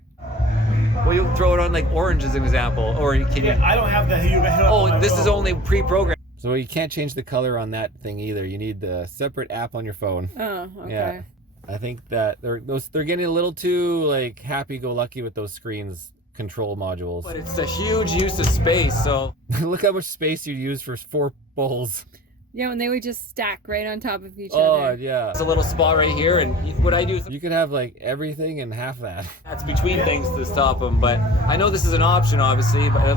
Well, you throw it on like orange as an example, or can you? Yeah, I don't have the Hue app. on Oh, my this is phone. only pre-programmed. So you can't change the color on that thing either. You need the separate app on your phone. Oh, okay. Yeah. I think that they're getting a little too like happy-go-lucky with those screens control modules. But it's a huge use of space, so. Look how much space you use for 4 bowls. Yeah, and they would just stack right on top of each Oh other. yeah. It's a little spot right here, and what I do is You could have like everything and half that. that's between things to stop them. But I know this is an option, obviously. But a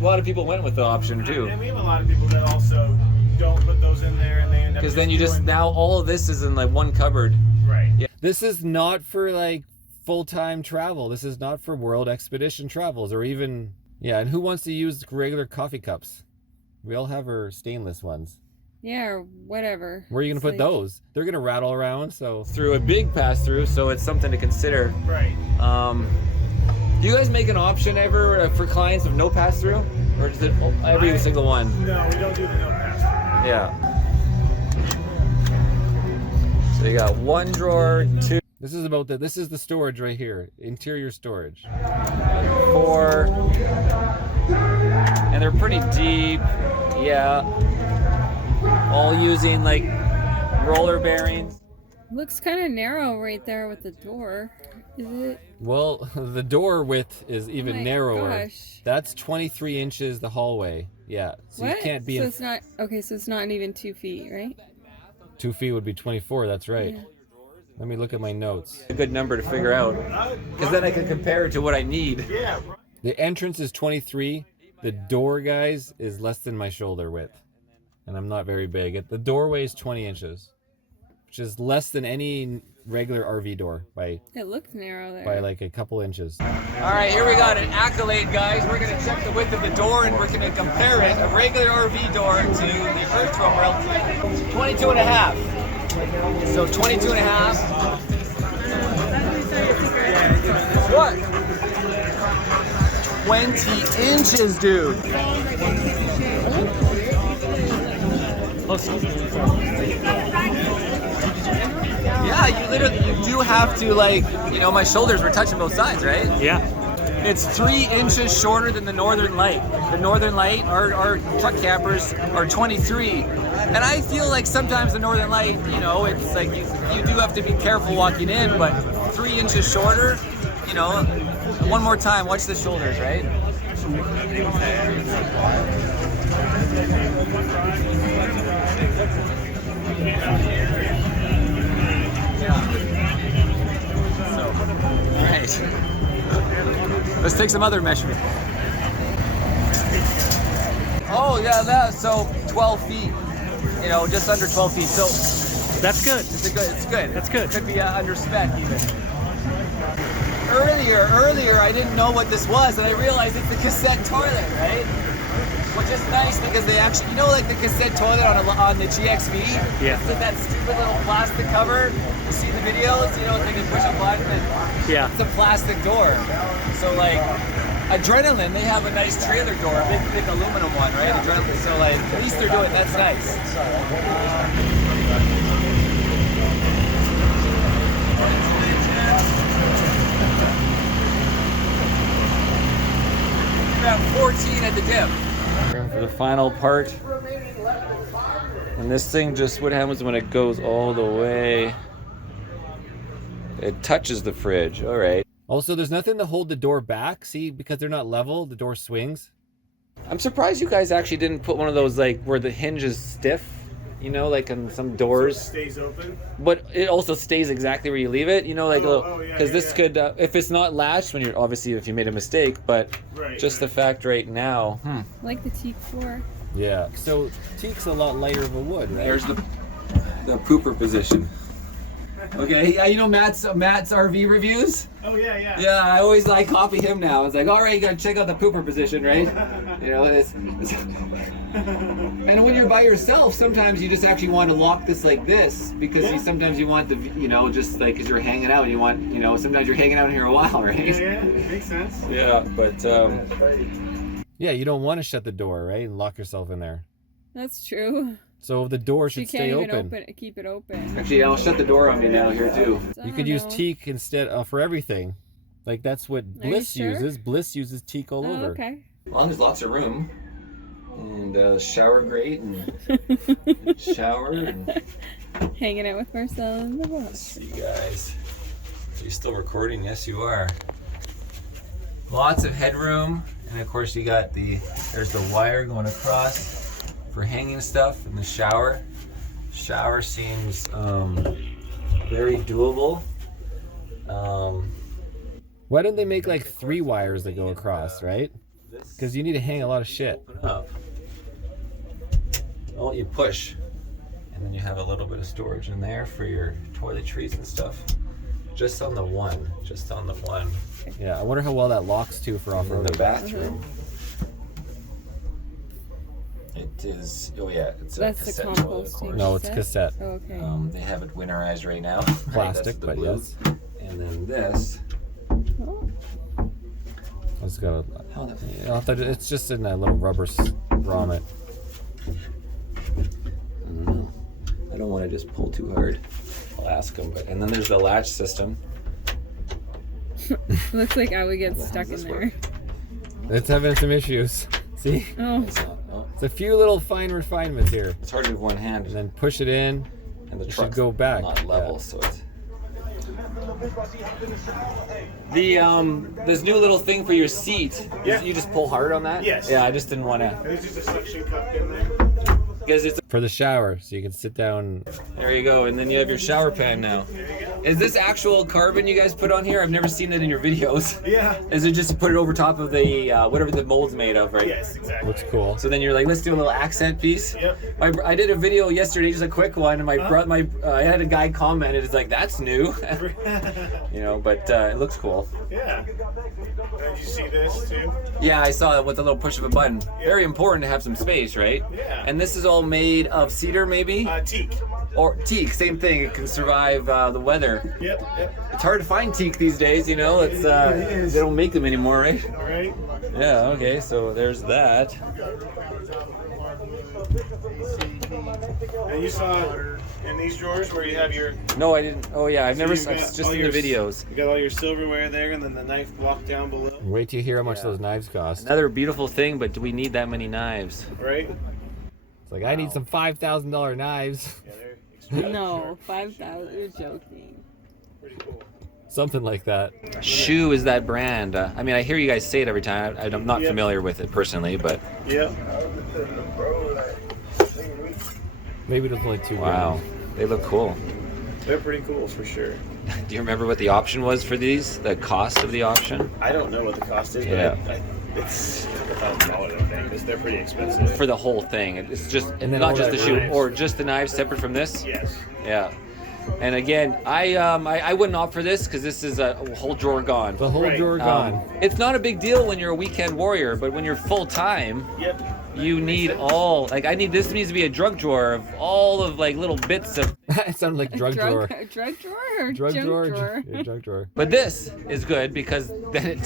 lot of people went with the option too, And we have a lot of people that also don't put those in there, and they end up. because then you just doing- now all of this is in like one cupboard. Right. Yeah. This is not for like full-time travel. This is not for world expedition travels or even and who wants to use regular coffee cups? We all have our stainless ones. Yeah, or whatever. Where are you gonna It's put like- those? They're gonna rattle around, so Through a big pass through, so it's something to consider. Right. Do you guys make an option ever for clients of no pass through, or is it every single one? No, we don't do the no pass. Yeah. So you got one drawer, 2, this is the storage right here. Interior storage. 4, and they're pretty deep. Yeah. All using like roller bearings. Looks kind of narrow right there with the door. Is it? Well, the door width is even my narrower. gosh. That's 23 inches the hallway. Yeah. So What? you can't be so in it's not okay. So it's not even 2 feet, right? 2 feet would be 24, that's right. Yeah. Let me look at my notes. A good number to figure out, because then I can compare it to what I need. Yeah. The entrance is 23. The door, guys, is less than my shoulder width. And I'm not very big. The doorway is 20 inches, which is less than any regular RV door by It looked narrow there. like a couple inches. All right, here we got an accolade, guys. We're gonna check the width of the door, and we're gonna compare it, a regular RV door, to the earthroamer 22 and a half. So 22 and a half. What? 20 inches, dude. Yeah, you do have to, like, my shoulders were touching both sides, right? Yeah. It's 3 inches shorter than the Northern Light. The Northern Light, our truck campers, are 23. And I feel like sometimes the Northern Light, it's like you do have to be careful walking in, but 3 inches shorter, one more time, watch the shoulders, right? Yeah. take some other measurements. Oh yeah, so 12 feet. You know, just under 12 feet. So That's good. it's good. That's good. Could be under spec even. Earlier, I didn't know what this was, and I realized it's the cassette toilet, right? Which is nice because they actually, you know, like the cassette toilet on the GXV. Yeah. It's that stupid little plastic cover. You see the videos, you know, it's like you push a button and Yeah. it's a plastic door. So like, Adrenaline, they have a nice trailer door, a big thick aluminum one, right? Adrenaline, so like, at least they're doing, that's nice. About 14 at the dip. For the final part. And this thing just, what happens when it goes all the way? It touches the fridge, all right. Also, there's nothing to hold the door back, see, because they're not level, the door swings. I'm surprised you guys actually didn't put one of those, like, where the hinge is stiff, you know, like on some doors. So it stays open? But it also stays exactly where you leave it, you know, like, yeah, because this could, if it's not latched, when you're, obviously, if you made a mistake, but just the fact right now, Like the teak floor. Yeah, so teak's a lot lighter of a wood, right? There's the pooper position. Okay, yeah, you know Matt's RV reviews? Oh yeah. Yeah, I always like copy him now. It's like, all right, you gotta check out the pooper position, right? You know, and when you're by yourself, sometimes you just actually want to lock this like this because sometimes you want the, you know, just like because you're hanging out and you want, you know, sometimes you're hanging out in here a while, right? Yeah, makes sense. Yeah, but yeah, you don't want to shut the door, right, and lock yourself in there. That's true. So the door should stay open. You can't even keep it open. Actually, I'll shut the door on me now here too. I You could don't use know. teak instead for everything. Like that's what Are you Bliss sure? uses. Bliss uses teak all Oh, over. okay. As long as lots of room and shower grate and shower and. Hanging out with Marcel in the Let's box. see, guys. Are you still recording? Yes, you are. Lots of headroom, and of course you got there's the wire going across for hanging stuff in the shower. Shower seems very doable. Why don't they make like 3 wires that go across, right? Because you need to hang a lot of shit. Oh, you push, and then you have a little bit of storage in there for your toiletries and stuff. Just on the one. Yeah, I wonder how well that locks too for off-road. In the bathroom. It is, oh yeah, it's a That's the cassette toilet, of composting. course. No, it's cassette. Oh, okay. They have it winterized right now. Plastic, That's the but blue. yes. And then this. Oh. Let's go. How the It's just in that little rubber grommet. I don't know. I don't want to just pull too hard. I'll ask them. But and then there's the latch system. Looks like I would get How stuck does in this there. It's having some issues. See? Oh. It's not. Oh, It's a few little fine refinements here. it's hard to move one hand, And then push it in. and the it should truck's go back. not level, Yeah. so it's. This new little thing for your seat. Yeah. You just pull hard on that. Yes. Yeah, I just didn't want to. And there's just a suction cup in there. Because it's. For the shower, so you can sit down. There you go, and then you have your shower pan now. Is this actual carbon you guys put on here? I've never seen it in your videos. Yeah. Is it just to put it over top of the whatever the mold's made of, right? Yes, exactly. Looks cool. So then you're like, let's do a little accent piece. Yep. I did a video yesterday, just a quick one, and I had a guy commented, it's like, that's new, you know, but it looks cool. Yeah. Did you see this too? Yeah, I saw it with a little push of a button. Very important to have some space, right? Yeah. And this is all made of cedar, maybe? Teak. Or teak, same thing. It can survive the weather. Yep. It's hard to find teak these days, you know. It's they don't make them anymore, right? All right. Yeah. Okay. So there's that. And you saw in these drawers where you have your. No, I didn't. Oh yeah, I've never. you've got It's just all in the your- videos. You got all your silverware there, and then the knife block down below. Wait till you hear how much Yeah. those knives cost. Another beautiful thing, but do we need that many knives? Right. It's like, I need some $5,000 knives. Yeah, they're extremely No, sharp. 5,000. You're joking. Pretty cool. Something like that. Shoe is that brand. I mean, I hear you guys say it every time. I'm not Yeah. familiar with it personally, but Yep. Maybe it was only 2 wow, they look cool. They're pretty cool for sure. Do you remember what the option was for these? The cost of the option? I don't know what the cost is, Yeah. but it's $1,000, I think. They're pretty expensive. For the whole thing. It's just, And then not all just the the shoe, knives. or just the knives separate from this? Yes. Yeah. And again, I wouldn't opt for this because this is a whole drawer gone. The whole Right. drawer gone. It's not a big deal when you're a weekend warrior, but when you're full time, Yep. you need all, like, this needs to be a drug drawer of all of like little bits of, It sounded like drug drawer. Drug drawer or Drug junk drawer. drawer? Yeah, drug drawer. but this is good because then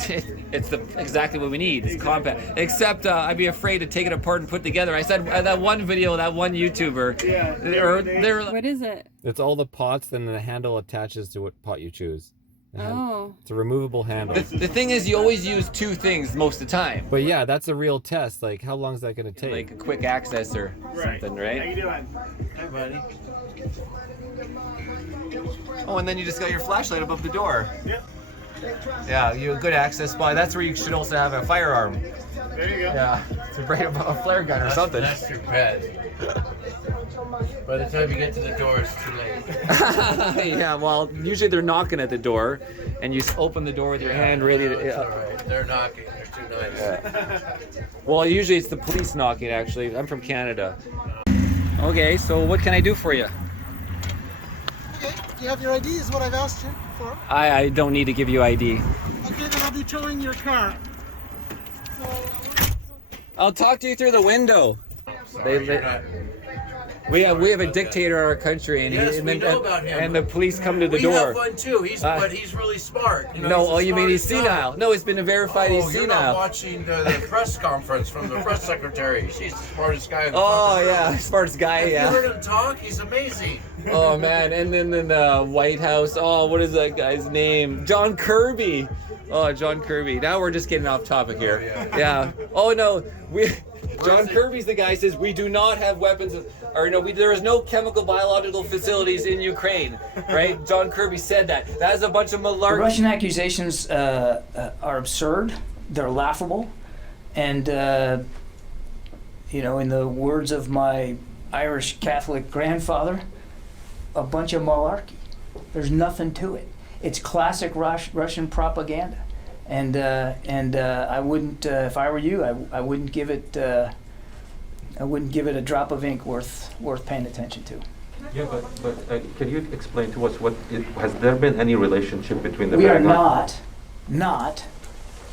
it's exactly what we need. It's compact. Except I'd be afraid to take it apart and put together. I said that one video, that one YouTuber, they're What is it? It's all the pots, then the handle attaches to what pot you choose. Oh. It's a removable handle. the thing is, you always use two things most of the time. But yeah, that's a real test. Like, how long is that going to take? Like a quick access or something, How right? you doing? Hi, buddy. Oh, and then you just got your flashlight above the door. Yep. Yeah, you have a good access spot. That's where you should also have a firearm. There you go. Yeah, to bring a flare gun or something. That's your bed. By the time you get to the door, it's too late. Yeah, well, usually they're knocking at the door, and you open the door with your hand ready to. It's all right. They're knocking. They're too nice. Well, usually it's the police knocking. Actually, I'm from Canada. Okay, so what can I do for you? Okay, you have your ID is what I've asked you for. I don't need to give you ID. Okay, then I'll be towing your car. So, I'll talk to you through the window. We have a dictator in our country, and, Yes, we know about him. and the police come to the we door. have one too. But he's really smart. You know, No, he's the oh, you mean he's smartest guy. senile? No, it's been verified he's You're not senile. watching the press conference from the press secretary. She's the smartest guy in the Oh country. yeah, smartest guy. Have Yeah. you heard him talk? He's amazing. Oh man, and then in the White House. Oh, what is that guy's name? John Kirby. Oh, John Kirby. Now we're just getting off topic here. Oh, Yeah. Oh no, John Kirby's the guy who says we do not have weapons, or no, there is no chemical biological facilities in Ukraine, right? John Kirby said that. That is a bunch of The malarkey. Russian accusations are absurd. They're laughable, and in the words of my Irish Catholic grandfather, a bunch of malarkey. There's nothing to it. It's classic Russian propaganda, and I wouldn't, if I were you, I wouldn't give it. I wouldn't give it a drop of ink worth paying attention to. Yeah, but can you explain to us has there been any relationship between the We are Bergman- not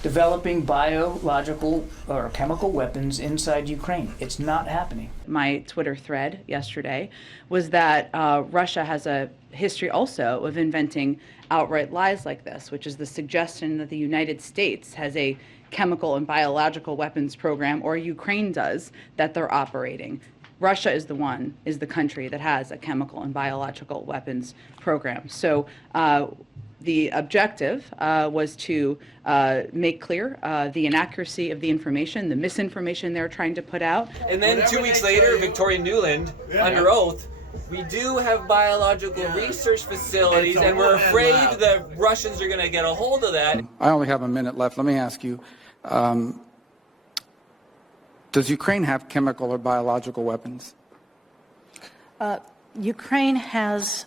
developing biological or chemical weapons inside Ukraine. It's not happening. My Twitter thread yesterday was that Russia has a history also of inventing outright lies like this, which is the suggestion that the United States has a chemical and biological weapons program, or Ukraine does, that they're operating. Russia is the country that has a chemical and biological weapons program. So the objective was to make clear the inaccuracy of the information, the misinformation they're trying to put out. And then 2 weeks later, Victoria Nuland, under oath, we do have biological research facilities, and we're afraid the Russians are going to get a hold of that. I only have a minute left. Let me ask you, does Ukraine have chemical or biological weapons? Ukraine has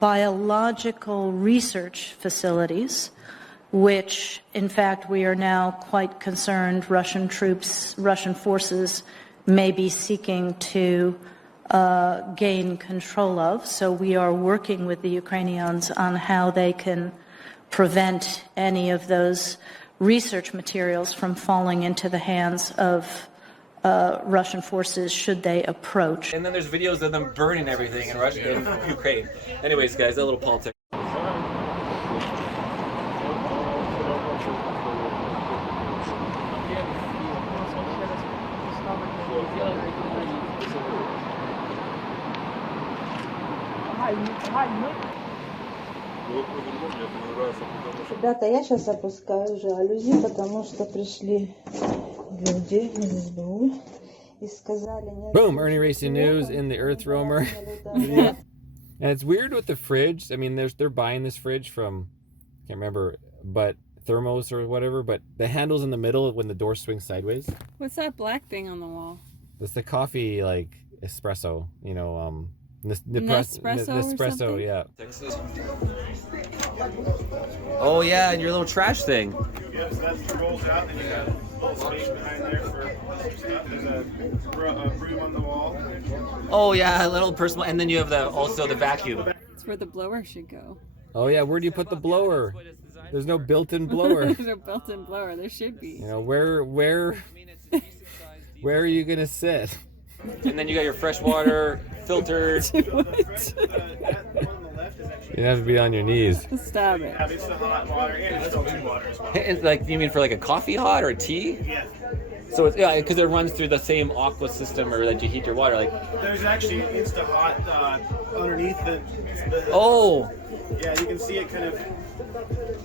biological research facilities, which, in fact, we are now quite concerned Russian forces may be seeking to gain control of. So we are working with the Ukrainians on how they can prevent any of those research materials from falling into the hands of Russian forces should they approach. And then there's videos of them burning everything in Russia and Ukraine. Anyways, guys, a little politics. Ребята, я сейчас опускаю жалюзи, потому что пришли люди из СБУ и сказали... Boom! Irnieracing news in the earthroamer. Yeah. And it's weird with the fridge. I mean, they're buying this fridge from, can't remember, but Thermos or whatever, but the handle's in the middle when the door swings sideways. What's that black thing on the wall? That's the coffee, like, espresso, Nespresso, yeah. Oh yeah, and your little trash thing. Yep, so that rolls out, and you got a little space behind there for stuff. There's a broom on the wall. Oh yeah, a little personal, and then you have also the vacuum. That's where the blower should go. Oh yeah, where do you put the blower? There's no built-in blower. There's no built-in blower. There should be. You know, where are you gonna sit? And then you got your fresh water filtered. You have to be on your knees. Stop it. It's the hot water and it's filtered water as well. It's like, you mean for like a coffee hot or a tea? Yeah. So it's, yeah, because it runs through the same aqua system or that you heat your water. Like, there's actually Insta-Hot underneath the. Oh. Yeah, you can see it kind of.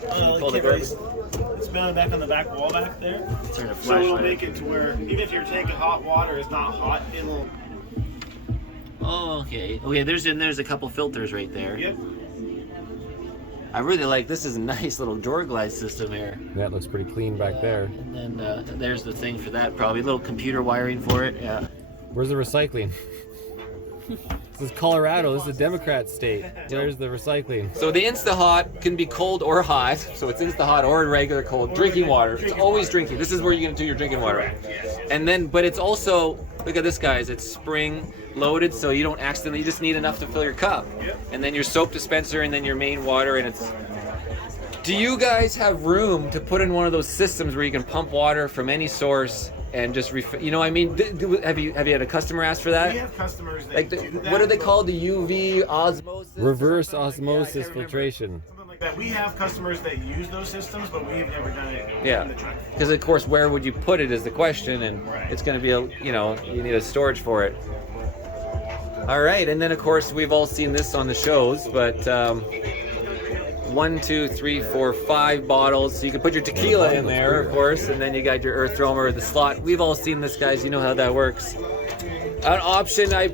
It's mounted back on the back wall back there. Turn a so it'll flashlight. make it to where even if your tank of hot water is not hot, it'll. Oh, okay. Okay, there's a couple filters right there. Yep. I really like this. Is a nice little door glide system here. Yeah, it looks pretty clean back there. And then there's the thing for that. Probably a little computer wiring for it. Yeah. Where's the recycling? This is Colorado. This is a Democrat state. Where's the recycling? So the Insta-Hot can be cold or hot. So it's Insta-Hot or regular cold. Drinking water. It's always drinking. This is where you're going to do your drinking water. And then, but it's also, look at this, guys. It's spring loaded, so you don't accidentally, you just need enough to fill your cup. And then your soap dispenser and then your main water, and it's... Do you guys have room to put in one of those systems where you can pump water from any source and just you know, I mean, have you had a customer ask for that? We have customers that like do that. What are they called? The UV osmosis? Reverse osmosis filtration. Something like that. We have customers that use those systems, but we've never done it. Yeah, because of course, where would you put it is the question, and it's going to be you know, you need a storage for it. All right, and then of course we've all seen this on the shows, but 1, 2, 3, 4, 5 bottles. So you can put your tequila in there, of course, and then you got your earthroamer, the slot. We've all seen this, guys. You know how that works. An option I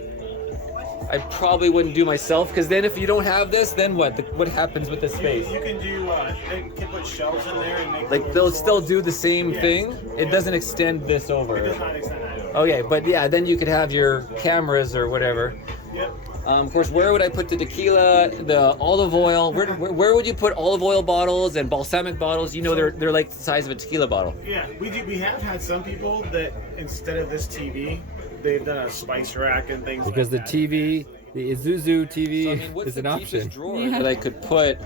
probably wouldn't do myself, because then if you don't have this, then what happens with the space? You can do. They can put shelves in there and make. Like they'll still do the same thing. It doesn't extend this over. It does not extend that over. Okay, but yeah, then you could have your cameras or whatever. Yep. Of course, where would I put the tequila, the olive oil? Where would you put olive oil bottles and balsamic bottles? You know, they're like the size of a tequila bottle. Yeah, we have had some people that instead of this TV, they've done a spice rack and things. Because like the TV, the Isuzu TV So, I mean, what's is an the option. deepest drawer that I could put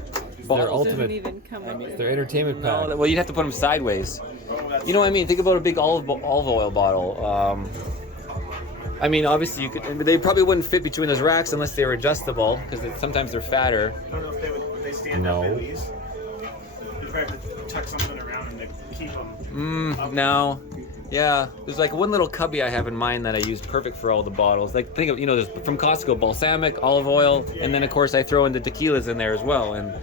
bottles Their ultimate. Doesn't even come with It's it. their entertainment pack. No, well, you'd have to put them sideways. You know what I mean? Think about a big olive oil bottle. I mean, obviously, they probably wouldn't fit between those racks unless they were adjustable, because sometimes they're fatter. I don't know if would they stand up at least. You probably have to tuck something around them to keep them. No. Yeah, there's like one little cubby I have in mind that I use perfect for all the bottles. Like, think of, you know, there's from Costco, balsamic, olive oil, and then of course I throw in the tequilas in there as well. And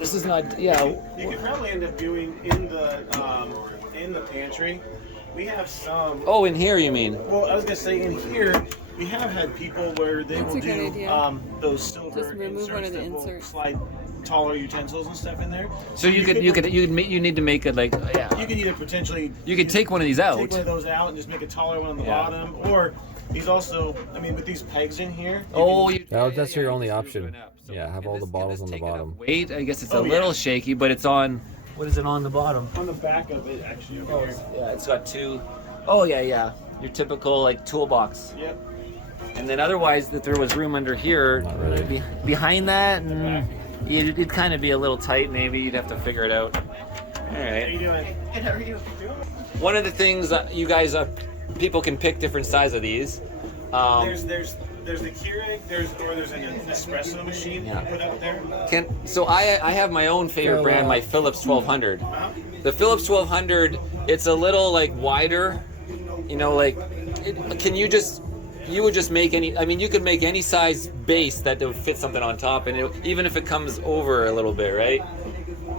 this is not, yeah. You could probably end up doing in the pantry. We have some. Oh, in here you mean? Well, I was gonna say in here we have had people where they That's will a good do idea. Those silver Just remove one of the that will inserts. slide taller utensils and stuff in there. So you need to make it like, yeah. You could either potentially. You could take one of these out. Take one of those out and just make a taller one on the bottom, or he's also. I mean, with these pegs in here. That's your only option. Yeah, have all the bottles on the bottom. Weight, I guess it's a little shaky, but it's on. What is it on the bottom? On the back of it, actually. Over here. Yeah, it's got two. Oh yeah. Your typical like toolbox. Yep. And then otherwise, if there was room under here, behind that, it'd kind of be a little tight. Maybe you'd have to figure it out. All right. How you doing? Good. How are you? One of the things you guys, people can pick different size of these. There's the Keurig. There's an espresso machine you put out there. So I have my own favorite brand, my Philips 1200. The Philips 1200, it's a little like wider. You know, like, you would just make any, I mean, you could make any size base that would fit something on top, and even if it comes over a little bit, right?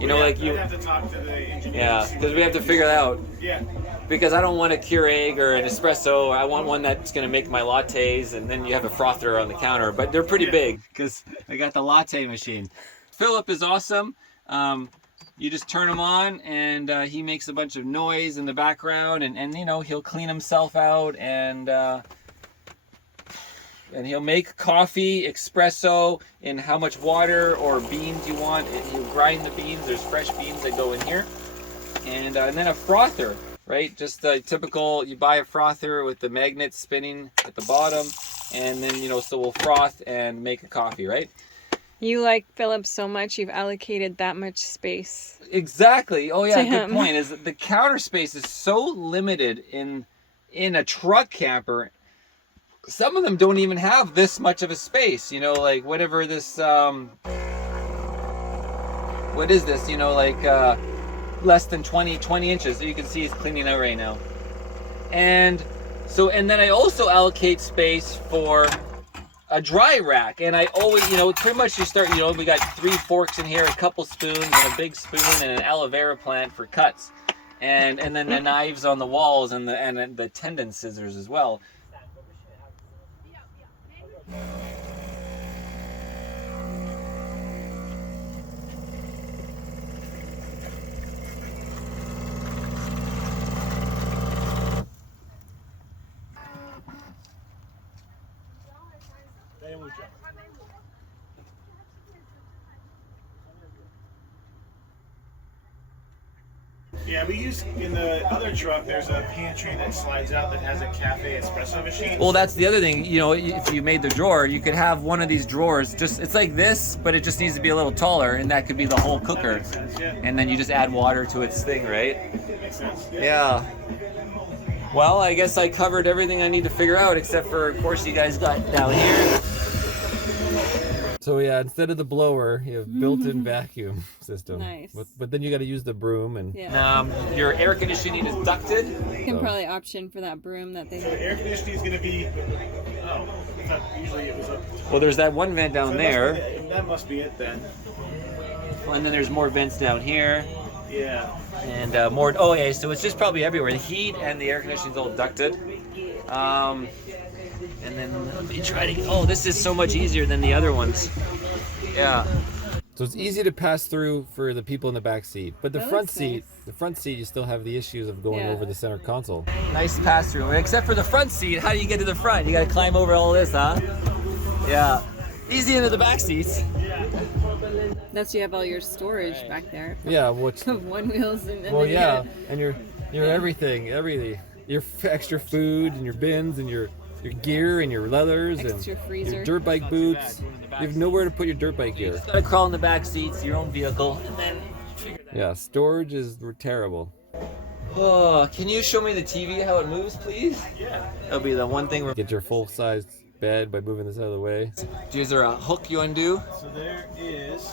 You know, like you. I'd have to talk to the engineer. Yeah, because we have to figure it out. Yeah. Because I don't want a Keurig or an espresso. I want one that's going to make my lattes, and then you have a frother on the counter. But they're pretty big, because I got the latte machine. Philip is awesome. You just turn him on, and he makes a bunch of noise in the background, and you know, he'll clean himself out, and and he'll make coffee, espresso, in how much water or beans you want. He'll grind the beans. There's fresh beans that go in here. And then a frother, right? Just the typical, you buy a frother with the magnet spinning at the bottom, and then, you know, so we'll froth and make a coffee, right? You like Philip so much, you've allocated that much space. Exactly. Oh yeah, to good him. point. Is that the counter space is so limited in a truck camper. Some of them don't even have this much of a space, you know, like whatever this what is this, you know, like less than 20 inches. So you can see it's cleaning out right now. And so, and then I also allocate space for a dry rack, and I always, you know, pretty much you start, you know, we got 3 forks in here, a couple spoons, and a big spoon, and an aloe vera plant for cuts, and then the knives on the walls, and the tendon scissors as well. Yeah, we use, in the other truck, there's a pantry that slides out that has a cafe espresso machine. Well, that's the other thing, you know, if you made the drawer, you could have one of these drawers, just, it's like this, but it just needs to be a little taller, and that could be the whole cooker. That makes sense, yeah. And then you just add water to its thing, right? Makes sense. Yeah. Well, I guess I covered everything I need to figure out, except for, of course, you guys got down here. So yeah, instead of the blower, you have built-in vacuum system. Nice. But then you got to use the broom and. Yeah. Your air conditioning is ducted. You can probably option for that broom that they So the air conditioning is going to be, usually it was a... Well, there's that one vent down So there. that must be it then. And then there's more vents down here. Yeah. And more, oh yeah, so it's just probably everywhere. The heat and the air conditioning's all ducted. And then let me try to, oh, this is so much easier than the other ones. Yeah. So it's easy to pass through for the people in the back seat, but the That front looks seat, nice. the front seat, you still have the issues of going Yeah. over the center console. Nice pass through, except for the front seat. How do you get to the front? You gotta climb over all this, huh? Yeah. Easy into the back seats. That's you have all your storage back there. Yeah, which. One wheels and then Well, you yeah, got- and your everything, your extra food and your bins and your gear and your leathers Extra and freezer. your dirt bike boots. You have nowhere to put your dirt bike gear. Just gotta crawl in the back seats, your own vehicle, and then figure that out. Yeah, storage is terrible. Oh, can you show me the TV, how it moves, please? Yeah. That'll be the one thing we're... Get your full-sized bed by moving this out of the way. Is there a hook you undo? So there is...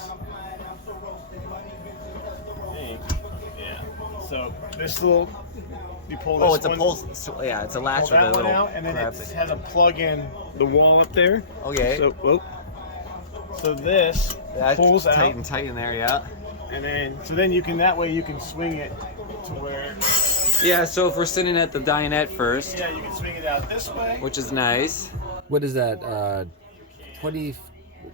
Hey, yeah. So this little... You pull this Oh, it's a one, pulse. So, yeah, it's a latch pull with a that one little out, and then grab it thing. has a plug in the wall up there. Okay. So, whoop. So this That pulls out, tight in there, yeah. and then so then you can, that way you can swing it to where, Yeah, so if we're sitting at the dinette first, yeah, you can swing it out this way. which is nice. What is that? 20.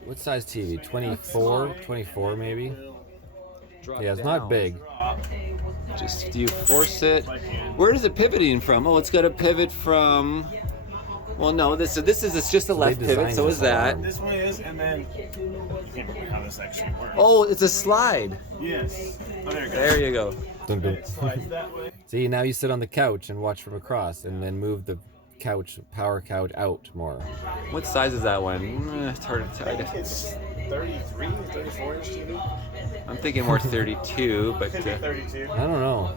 What size TV? 24? 24 maybe? Yeah, it's not big. Just do you force it? Where is it pivoting from? Oh, it's got a pivot from. Well, no, this is it's just a left pivot. So is that? This one is, and then I can't remember how this actually works. Oh, it's a slide. Yes. Oh, there it goes. There you go. Dun, dun. It slides that way. See, now you sit on the couch and watch from across, and then move the power couch out more. What size is that one? It's hard to I tell. think it's 33, 34 inch TV. I'm thinking more 32, but. Could be 32. I don't know.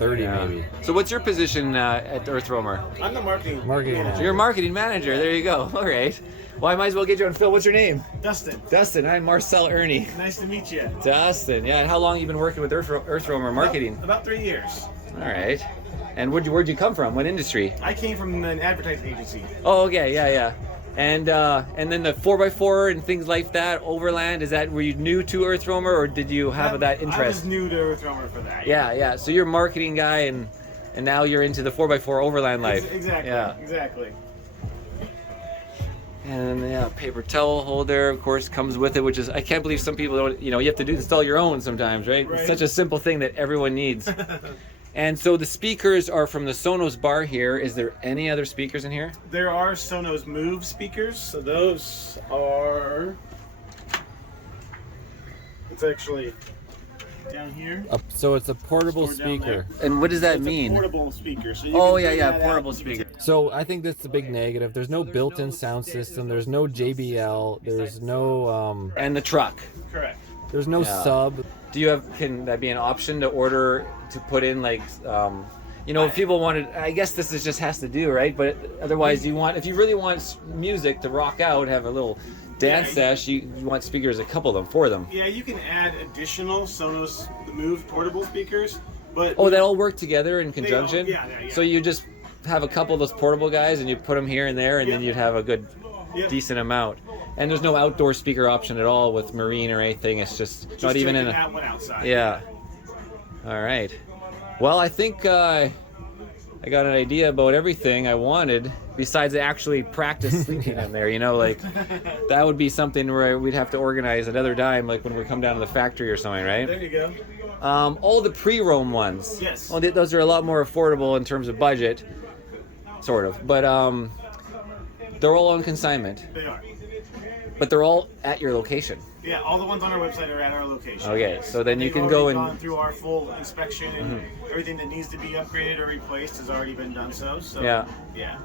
30 Yeah. maybe. So what's your position at Earthroamer? I'm the marketing Marketing. You're a marketing manager. There you go. All right. Well, I might as well get you on Phil. What's your name? Dustin. Dustin. I'm Marcel Ernie. Nice to meet you. Dustin. Yeah. And how long have you been working with Earthroamer marketing? About 3 years. All right. And where'd you come from? What industry? I came from an advertising agency. Oh, okay. Yeah. And then the 4x4 and things like that, overland, were you new to Earthroamer, or did you have that I interest? was new to Earthroamer for that. Yeah. So you're a marketing guy, and now you're into the 4x4 overland life. Exactly. Yeah. Exactly. And yeah, paper towel holder, of course, comes with it, which is, I can't believe some people don't, you have to install your own sometimes, right? It's Right. such a simple thing that everyone needs. And so the speakers are from the Sonos bar here. Is there any other speakers in here? There are Sonos Move speakers. So those are... It's actually down here. So it's a portable Stored down speaker. there. And what does that It's mean? a portable speaker. So you Oh, can yeah, bring yeah, that portable out. speaker. So I think that's the big negative. There's no built-in sound system. There's no JBL. There's no, and the truck. Correct. There's no sub. Do you have, can that be an option to order, to put in like, you know, if people wanted, I guess this is just has to do, right? But otherwise you want, if you really want music to rock out, have a little dance sesh, you want speakers, a couple of them, for them. Yeah, you can add additional Sonos Move portable speakers, but... Oh, they all work together in conjunction? Yeah. So you just have a couple of those portable guys and you put them here and there, and then you'd have a good, decent amount. And there's no outdoor speaker option at all with Marine or anything. It's just not even in a... That one outside. Yeah. All right. Well, I think I got an idea about everything I wanted, besides actually practice sleeping in there. You know, like that would be something where we'd have to organize another dime, like when we come down to the factory or something, right? There you go. All the pre-roam ones. Yes. Well, those are a lot more affordable in terms of budget, sort of. But they're all on consignment. They are. But they're all at your location. Yeah, all the ones on our website are at our location. Okay, so then you They've can go already and... gone through our full inspection, and everything that needs to be upgraded or replaced has already been done. So Yeah. Yeah.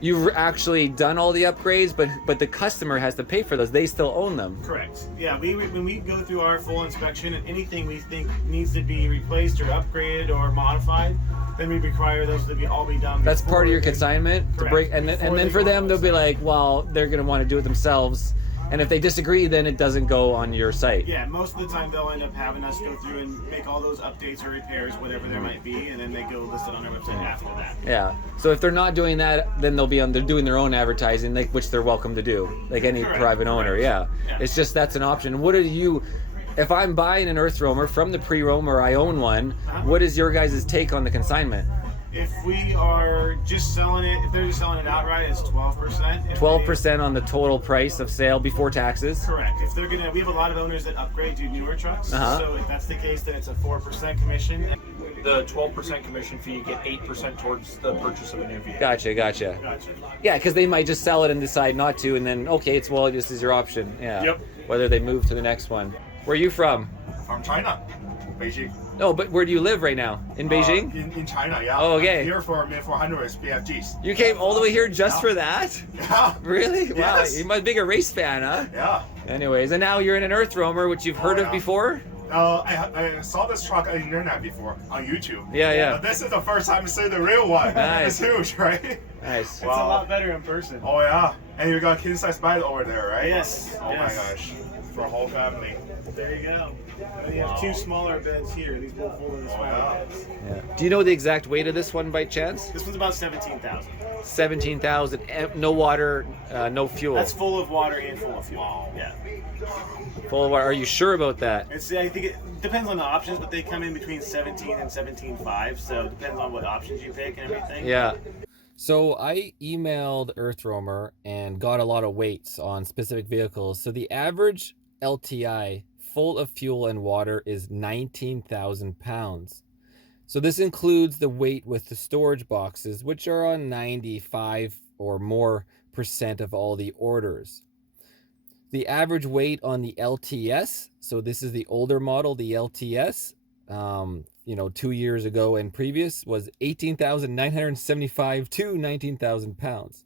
You've actually done all the upgrades, but the customer has to pay for those. They still own them. Correct. Yeah, when we go through our full inspection, and anything we think needs to be replaced or upgraded or modified, then we require those to all be done. That's part of your consignment. To Correct. break, and then for them, they'll be like, well, they're going to want to do it themselves. And if they disagree, then it doesn't go on your site. Yeah, most of the time they'll end up having us go through and make all those updates or repairs, whatever there might be, and then they go list it on our website after that. Yeah. So if they're not doing that, then they'll be they're doing their own advertising, like, which they're welcome to do, like any private owner. Yeah. It's just that's an option. What are you? If I'm buying an earthroamer from the pre-roamer, I own one. What is your guys' take on the consignment? If we are just selling it, if they're just selling it outright, it's 12%. 12% on the total price of sale before taxes. Correct. If they're gonna, we have a lot of owners that upgrade to newer trucks. So if that's the case, then it's a 4% commission. The 12% commission fee, you get 8% towards the purchase of a new vehicle. Gotcha. Yeah, because they might just sell it and decide not to, and then okay, this is your option. Yeah. Yep. Whether they move to the next one. Where are you from? From China, Beijing. No, but where do you live right now? In Beijing? In China, yeah. Oh, okay. I'm here for 400 BFGs. You came all the way here just for that? Yeah. Really? Wow, Yes. you must be a race fan, huh? Yeah. Anyways, and now you're in an earthroamer, which you've heard of before? I saw this truck on the internet before, on YouTube. Yeah. But this is the first time to see the real one. Nice. It's huge, right? Nice. It's a lot better in person. Oh, yeah. And you got king-size bed over there, right? Yes. Oh, my gosh. For a whole family. There you go. And you have two smaller beds here. These will fold in the smaller beds. Yeah. Do you know the exact weight of this one by chance? This one's about 17,000. 17,000. No water, no fuel. That's full of water and full of fuel. Yeah. Full of water. Are you sure about that? I think it depends on the options, but they come in between 17 and 17.5, so it depends on what options you pick and everything. Yeah. So I emailed earthroamer and got a lot of weights on specific vehicles. So the average LTI full of fuel and water is 19,000 pounds. So this includes the weight with the storage boxes, which are on 95 or more % of all the orders. The average weight on the LTS, so this is the older model, the LTS, 2 years ago and previous, was 18,975 to 19,000 pounds.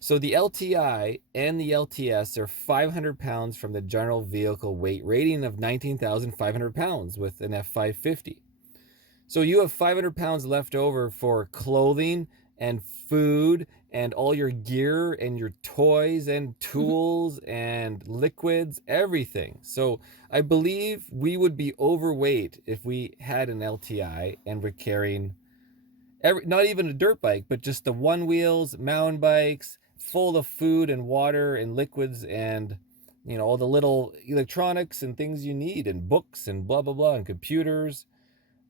So the LTI and the LTS are 500 pounds from the general vehicle weight rating of 19,500 pounds with an F550. So you have 500 pounds left over for clothing and food and all your gear and your toys and tools and liquids, everything. So I believe we would be overweight if we had an LTI and we're carrying not even a dirt bike, but just the one wheels, mountain bikes, full of food and water and liquids and all the little electronics and things you need and books and blah blah blah and computers,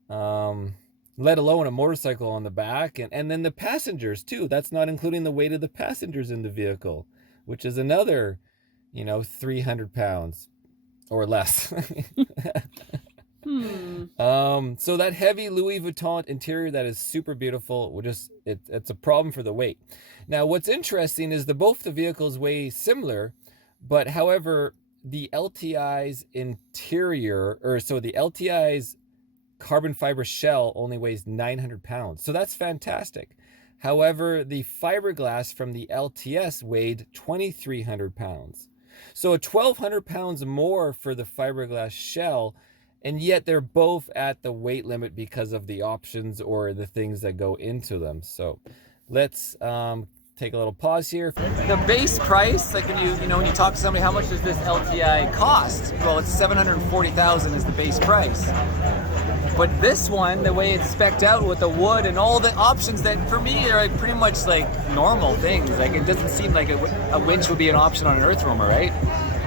let alone a motorcycle on the back, and then the passengers too. That's not including the weight of the passengers in the vehicle, which is another 300 pounds or less. So that heavy Louis Vuitton interior that is super beautiful, it's a problem for the weight. Now what's interesting is both the vehicles weigh similar, but however the LTI's interior, the LTI's carbon fiber shell only weighs 900 pounds. So that's fantastic. However, the fiberglass from the LTS weighed 2,300 pounds. So 1,200 pounds more for the fiberglass shell, and yet they're both at the weight limit because of the options or the things that go into them. So let's take a little pause here. The base price, like when you talk to somebody, how much does this LTI cost? Well, it's $740,000 is the base price. But this one, the way it's spec'd out with the wood and all the options that for me are pretty much like normal things. Like it doesn't seem like a winch would be an option on an earthroamer, right?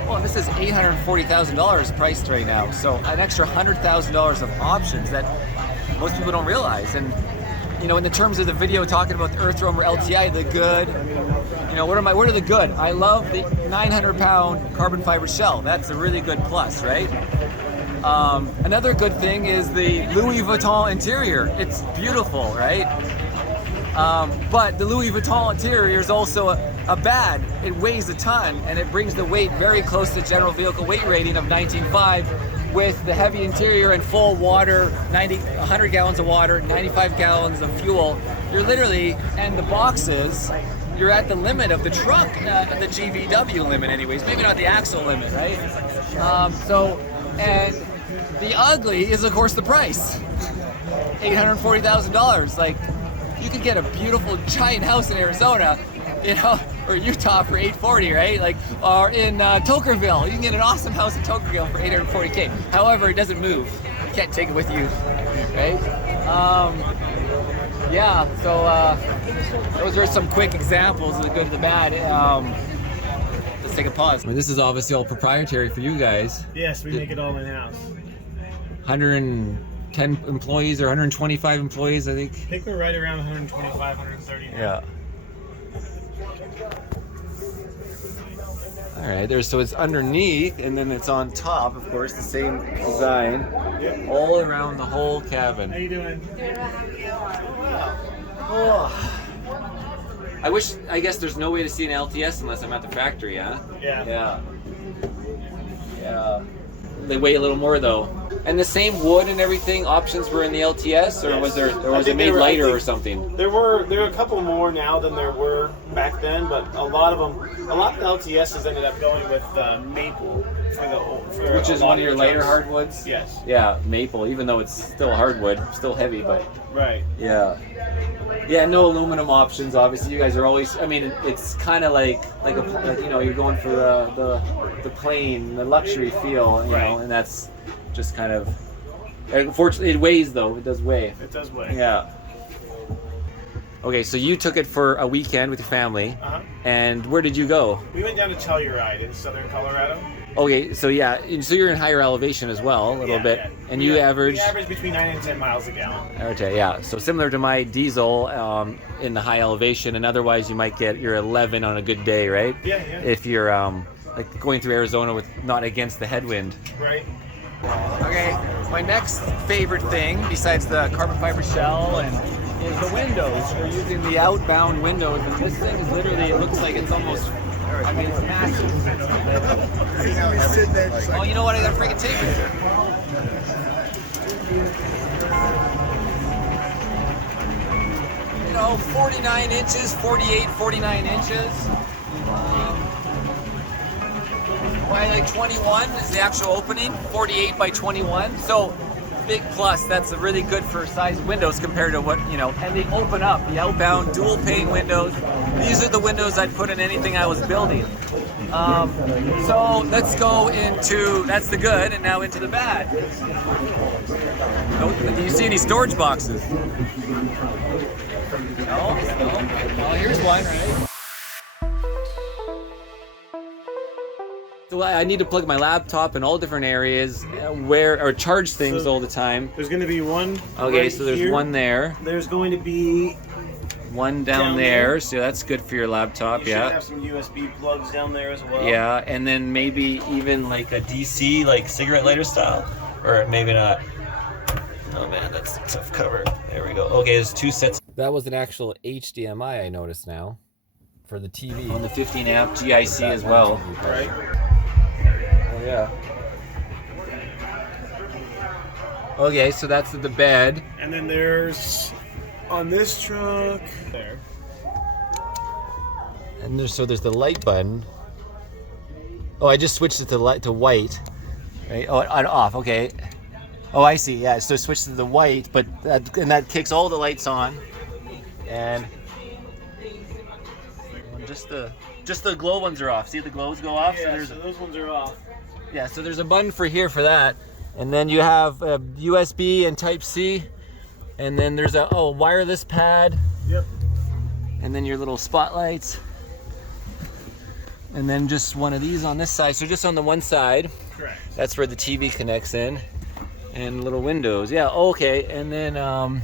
Well, this is $840,000 priced right now. So an extra $100,000 of options that most people don't realize. And in the terms of the video talking about the earthroamer LTI, the good, what are the good? I love the 900-pound carbon fiber shell. That's a really good plus, right? Another good thing is the Louis Vuitton interior. It's beautiful, right? But the Louis Vuitton interior is also a bad. It weighs a ton, and it brings the weight very close to general vehicle weight rating of 19.5 with the heavy interior and full water, 100 gallons of water, 95 gallons of fuel. You're literally, and the boxes, you're at the limit of the truck, the GVW limit anyways, maybe not the axle limit, right? And the ugly is of course the price, $840,000. Like, you could get a beautiful giant house in Arizona, or Utah for $840,000, right? Like, or in Tokerville, you can get an awesome house in Tokerville for $840K. However, it doesn't move. You can't take it with you, right? Yeah. So those are some quick examples of the good and the bad. Let's take a pause. I mean, this is obviously all proprietary for you guys. Yes, we make it all in-house. 110 employees or 125 employees, I think. I think we're right around 125, 130 now. Yeah. All right, so it's underneath, and then it's on top, of course, the same design, all around the whole cabin. How you doing? Oh. I guess there's no way to see an LTS unless I'm at the factory, huh? Yeah. Yeah. They weigh a little more though. And the same wood and everything options were in the LTS, or was it made lighter or something? There were a couple more now than there were back then, but a lot of the LTSs ended up going with maple for which is one of your lighter hardwoods. Yes. Yeah, maple, even though it's still hardwood, still heavy, but right. Yeah. Yeah, no aluminum options. Obviously, you guys are always. I mean, it's kind of like you're going for the plain, the luxury feel, you know, and that's just kind of. Unfortunately, it weighs though. It does weigh. It does weigh. Yeah. Okay, so you took it for a weekend with your family, and where did you go? We went down to Telluride in southern Colorado. Okay, so yeah, so you're in higher elevation as well, a little bit, and we average between 9 and 10 miles a gallon. Okay, yeah, so similar to my diesel in the high elevation, and otherwise you might get your 11 on a good day, right? Yeah. If you're like going through Arizona with not against the headwind. Right. Okay, my next favorite thing besides the carbon fiber shell is the windows. We're using the outbound windows, and this thing is literally, it looks like it's almost. I mean, it's massive. Oh, you know what? I got a freaking tape measure. You know, 49 inches, 48, 49 inches. By like 21 is the actual opening, 48 by 21. So, big plus. That's really good for size windows compared to what, you know, and they open up. The outbound dual pane windows. These are the windows I'd put in anything I was building. So let's go into, that's the good, and now into the bad. Do you see any storage boxes? No? Well, here's one, right? So I need to plug my laptop in all different areas, or charge things all the time. There's going to be one. Okay, right so there's here. one there. There's going to be one down there, so that's good for your laptop. You should have some USB plugs down there as well. Yeah, and then maybe even like a DC, like cigarette lighter style. Or maybe not. Oh man, that's a tough cover. There we go. Okay, there's 2 sets. That was an actual HDMI, I noticed now, for the TV. On the 15 amp GIC as well. Right. Oh yeah. Okay, so that's the bed. And then there's on this truck there. And there's the light button. Oh, I just switched it to white. Right? Oh, on off. Okay. Oh, I see. Yeah. So switch to the white, but that kicks all the lights on, and just the glow ones are off. See the glows go off. Yeah, so those ones are off. Yeah. So there's a button for that, and then you have USB and Type C, and then there's a wireless pad. Yep. And then your little spotlights. And then just one of these on this side. So just on the one side. Correct. That's where the TV connects in. And little windows. Yeah, okay. And then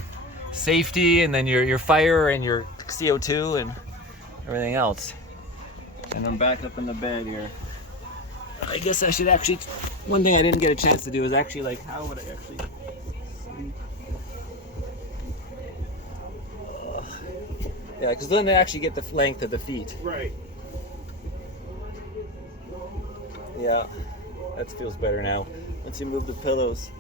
safety, and then your fire and your CO2 and everything else. And I'm back up in the bed here. I guess I should actually, one thing I didn't get a chance to do is actually, like, how would I actually sleep? Yeah, because then they actually get the length of the feet. Right. Yeah, that feels better now. Once you move the pillows.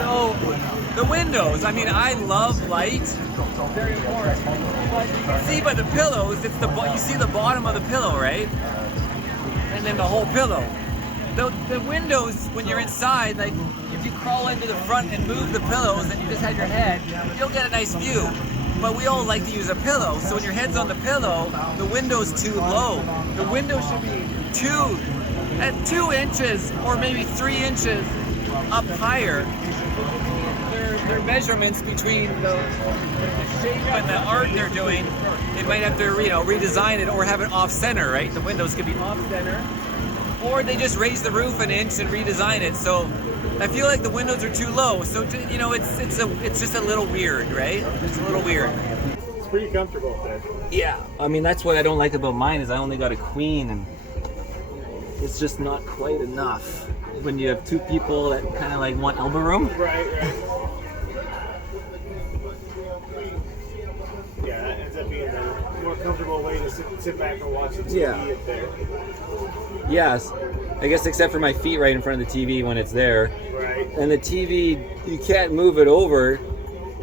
No, the windows. I mean, I love light. Very important. But you can see by the pillows, you see the bottom of the pillow, right? And then the whole pillow. The windows, when you're inside, like if you crawl into the front and move the pillows and you just had your head, you'll get a nice view. But we all like to use a pillow, so when your head's on the pillow, the window's too low. The window should be 2 inches or maybe 3 inches up higher. Their measurements between the shape and the art they're doing, they might have to redesign it or have it off center, right? The windows could be off center, or they just raise the roof an inch and redesign it. So I feel like the windows are too low, so it's just a little weird, right? It's a little weird. It's pretty comfortable up there. Yeah, I mean that's what I don't like about mine is I only got a queen, and it's just not quite enough when you have 2 people that kind of like want elbow room. Right. Yeah, that ends up being a more comfortable way to sit back and watch the TV up there. Yes, I guess except for my feet right in front of the TV when it's there. Right. And the TV, you can't move it over.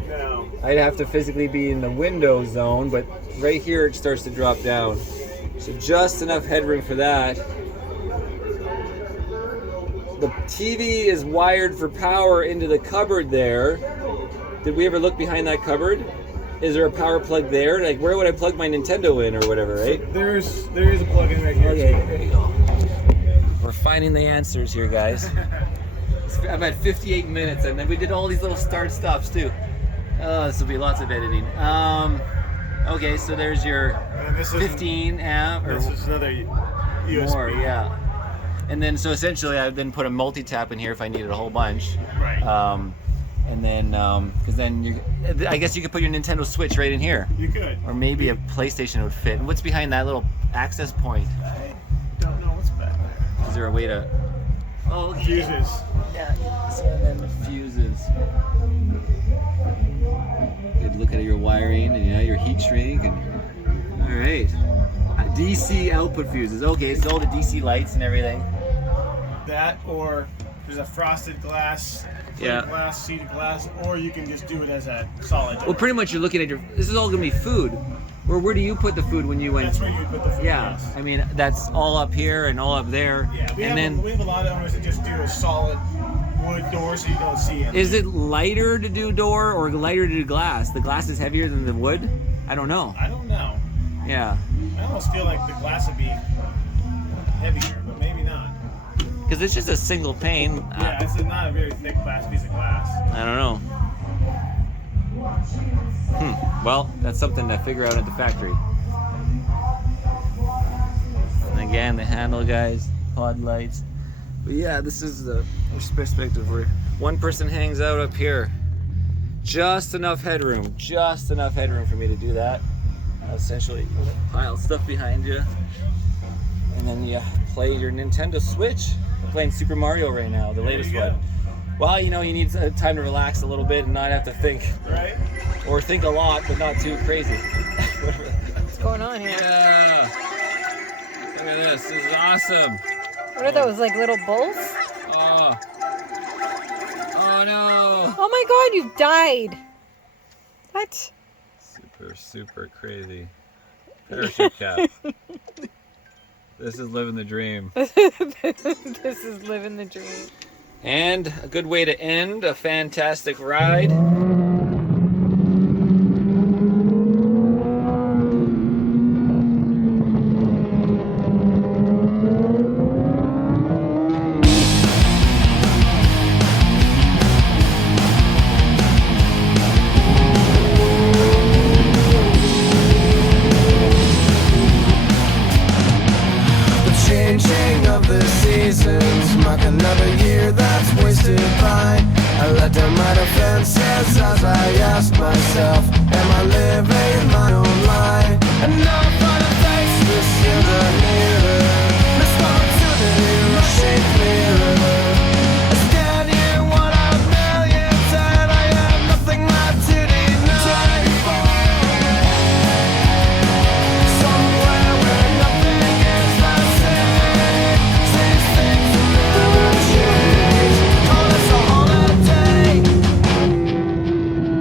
No. I'd have to physically be in the window zone, but right here it starts to drop down. So just enough headroom for that. The TV is wired for power into the cupboard there. Did we ever look behind that cupboard? Is there a power plug there? Like, where would I plug my Nintendo in or whatever, right? So there is a plug in right here. Okay, there you go. We're finding the answers here, guys. I'm at 58 minutes, and then we did all these little start stops too. This will be lots of editing. Okay, so there's your 15 amp. This is another USB. More, yeah. And then, so essentially, I then put a multi-tap in here if I needed a whole bunch. Right. And then, because then I guess you could put your Nintendo Switch right in here. You could. Or maybe a PlayStation would fit. And what's behind that little access point? I don't know what's back there. Is there a way to? Oh, okay. Fuses. Yeah. So then the fuses. Good look at your wiring and your heat shrink and. All right. DC output fuses. Okay, so all the DC lights and everything. That, or there's a frosted glass, glass, seated glass, or you can just do it as a solid. Well, pretty much you're looking at this is all gonna be food. Where do you put the food when you went? That's where you put the food. Yeah, yes. I mean that's all up here and all up there. Yeah, we have a lot of owners that just do a solid wood door so you don't see it. Is it lighter to do door or lighter to do glass? The glass is heavier than the wood? I don't know. I don't know. Yeah. I almost feel like the glass would be heavier, but maybe not. Because it's just a single pane. Yeah, it's not a very thick piece of glass. I don't know. Well, that's something to figure out at the factory. And again, the handle guys, pod lights. But yeah, this is the perspective where one person hangs out up here. Just enough headroom for me to do that. Essentially, pile stuff behind you. and then you play your Nintendo Switch. I'm playing Super Mario right now, the latest one. Well, you know, you need time to relax a little bit and not have to think. Right. Or think a lot, but not too crazy. What's going on here? Yeah. Look at this. This is awesome. What are those, like little bulls? Oh. Oh no. Oh my god, you died. What? Super crazy. Parachute cap. This is living the dream. This is living the dream. And a good way to end a fantastic ride. Changing of the seasons mark another year that's wasted by. I let down my defenses as I ask myself, am I living my own lie? And now I'm trying to face this in the mirror, responsibility rushing clearer. I stand here one of millions and I have nothing left to deny. Somewhere where nothing is the same, these things will never change. Call this a holiday.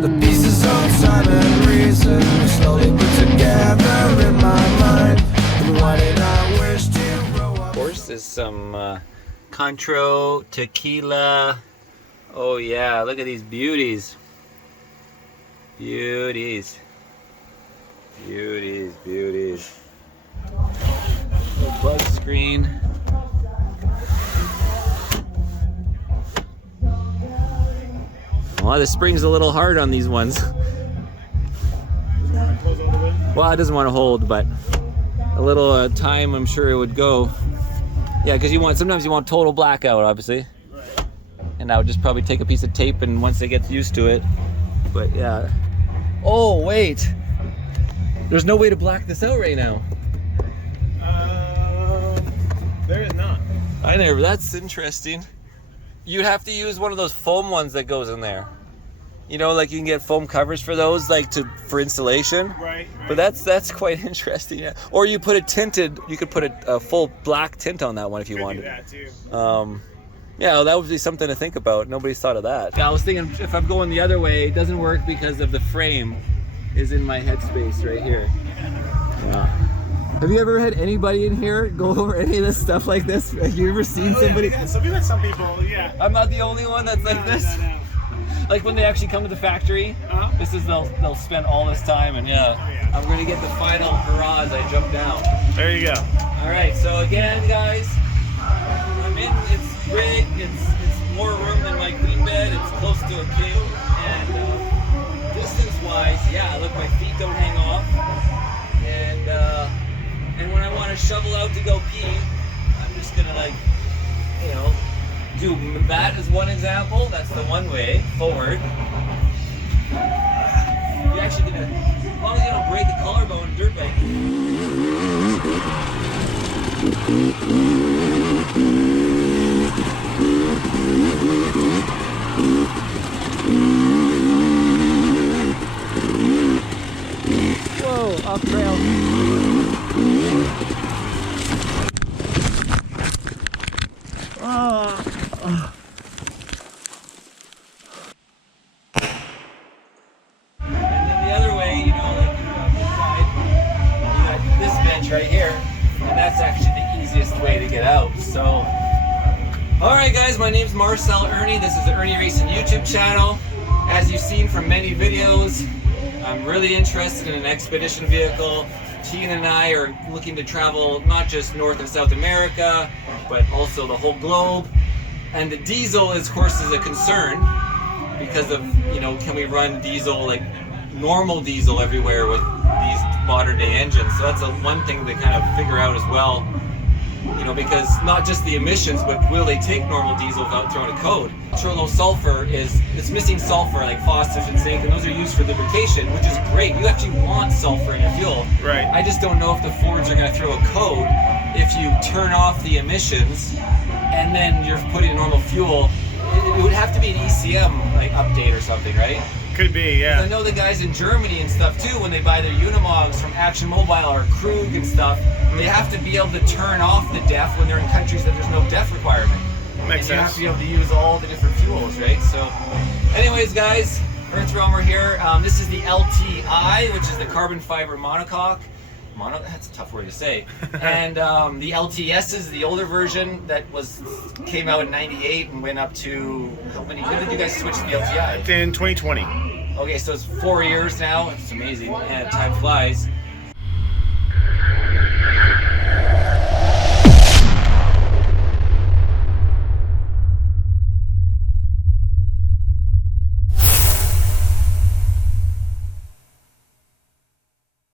The pieces of time and reason are slowly put together in my mind. And why did I wish to grow up? Of course, there's some Contro tequila. Oh yeah, look at these beauties. Beauties. Beauties, beauties. Little bug screen. Well, the spring's a little hard on these ones. Well, it doesn't want to hold, but a little time, I'm sure it would go. Yeah, because sometimes you want total blackout, obviously. And I would just probably take a piece of tape, and once it gets used to it. But yeah. Oh wait, there's no way to black this out right now. There is not. I never. That's interesting. You'd have to use one of those foam ones that goes in there. You know, like you can get foam covers for those, like for installation. Right. But that's quite interesting. Yeah. Or you put it tinted. You could put a full black tint on that one if you wanted. Do that too. Yeah, well, that would be something to think about. Nobody's thought of that. Yeah, I was thinking if I'm going the other way, it doesn't work because of the frame is in my headspace right here. Yeah. Have you ever had anybody in here go over any of this stuff like this? Have you ever seen somebody? Yeah, so we met some people, yeah. I'm not the only one that's like this. No. Like when they actually come to the factory, this is they'll spend all this time, and I'm gonna get the final hurrah as I jump down. There you go. All right, so again, guys, I'm in. It's big. It's more room than my queen bed. It's close to a king, and distance-wise, yeah, look, my feet don't hang off, and when I want to shovel out to go pee, I'm just gonna do that as one example. That's the one way forward. You actually gonna, as long as you don't break a collarbone in dirt bike. Whoa, off trail. And then the other way, like you on this side, you got this bench right here, and that's actually the easiest way to get out. So, all right, guys, my name's Marcel Ernie. This is the Irnieracing YouTube channel. As you've seen from many videos, I'm really interested in an expedition vehicle. Tina and I are looking to travel not just North and South America, but also the whole globe. And the diesel, of course, is a concern because of, can we run diesel, like normal diesel everywhere with these modern day engines? So that's one thing to kind of figure out as well. You know, because not just the emissions, but will they take normal diesel without throwing a code? Ultra low sulfur it's missing sulfur like phosphorus and zinc, and those are used for lubrication, which is great. You actually want sulfur in your fuel. Right. I just don't know if the Fords are going to throw a code if you turn off the emissions and then you're putting in normal fuel. It would have to be an ECM like update or something, right? Could be, yeah. I know the guys in Germany and stuff too, when they buy their Unimogs from Action Mobile or Krug and stuff, they have to be able to turn off the DEF when they're in countries that there's no DEF requirement. Makes sense. You have to be able to use all the different fuels, right? So, anyways, guys, earthroamer here. This is the LTI, which is the carbon fiber monocoque. That's a tough word to say. And the LTS is the older version that came out in '98 and went up to when did you guys switch to the LTI? In 2020. Okay, so it's 4 years now. It's amazing, and time flies.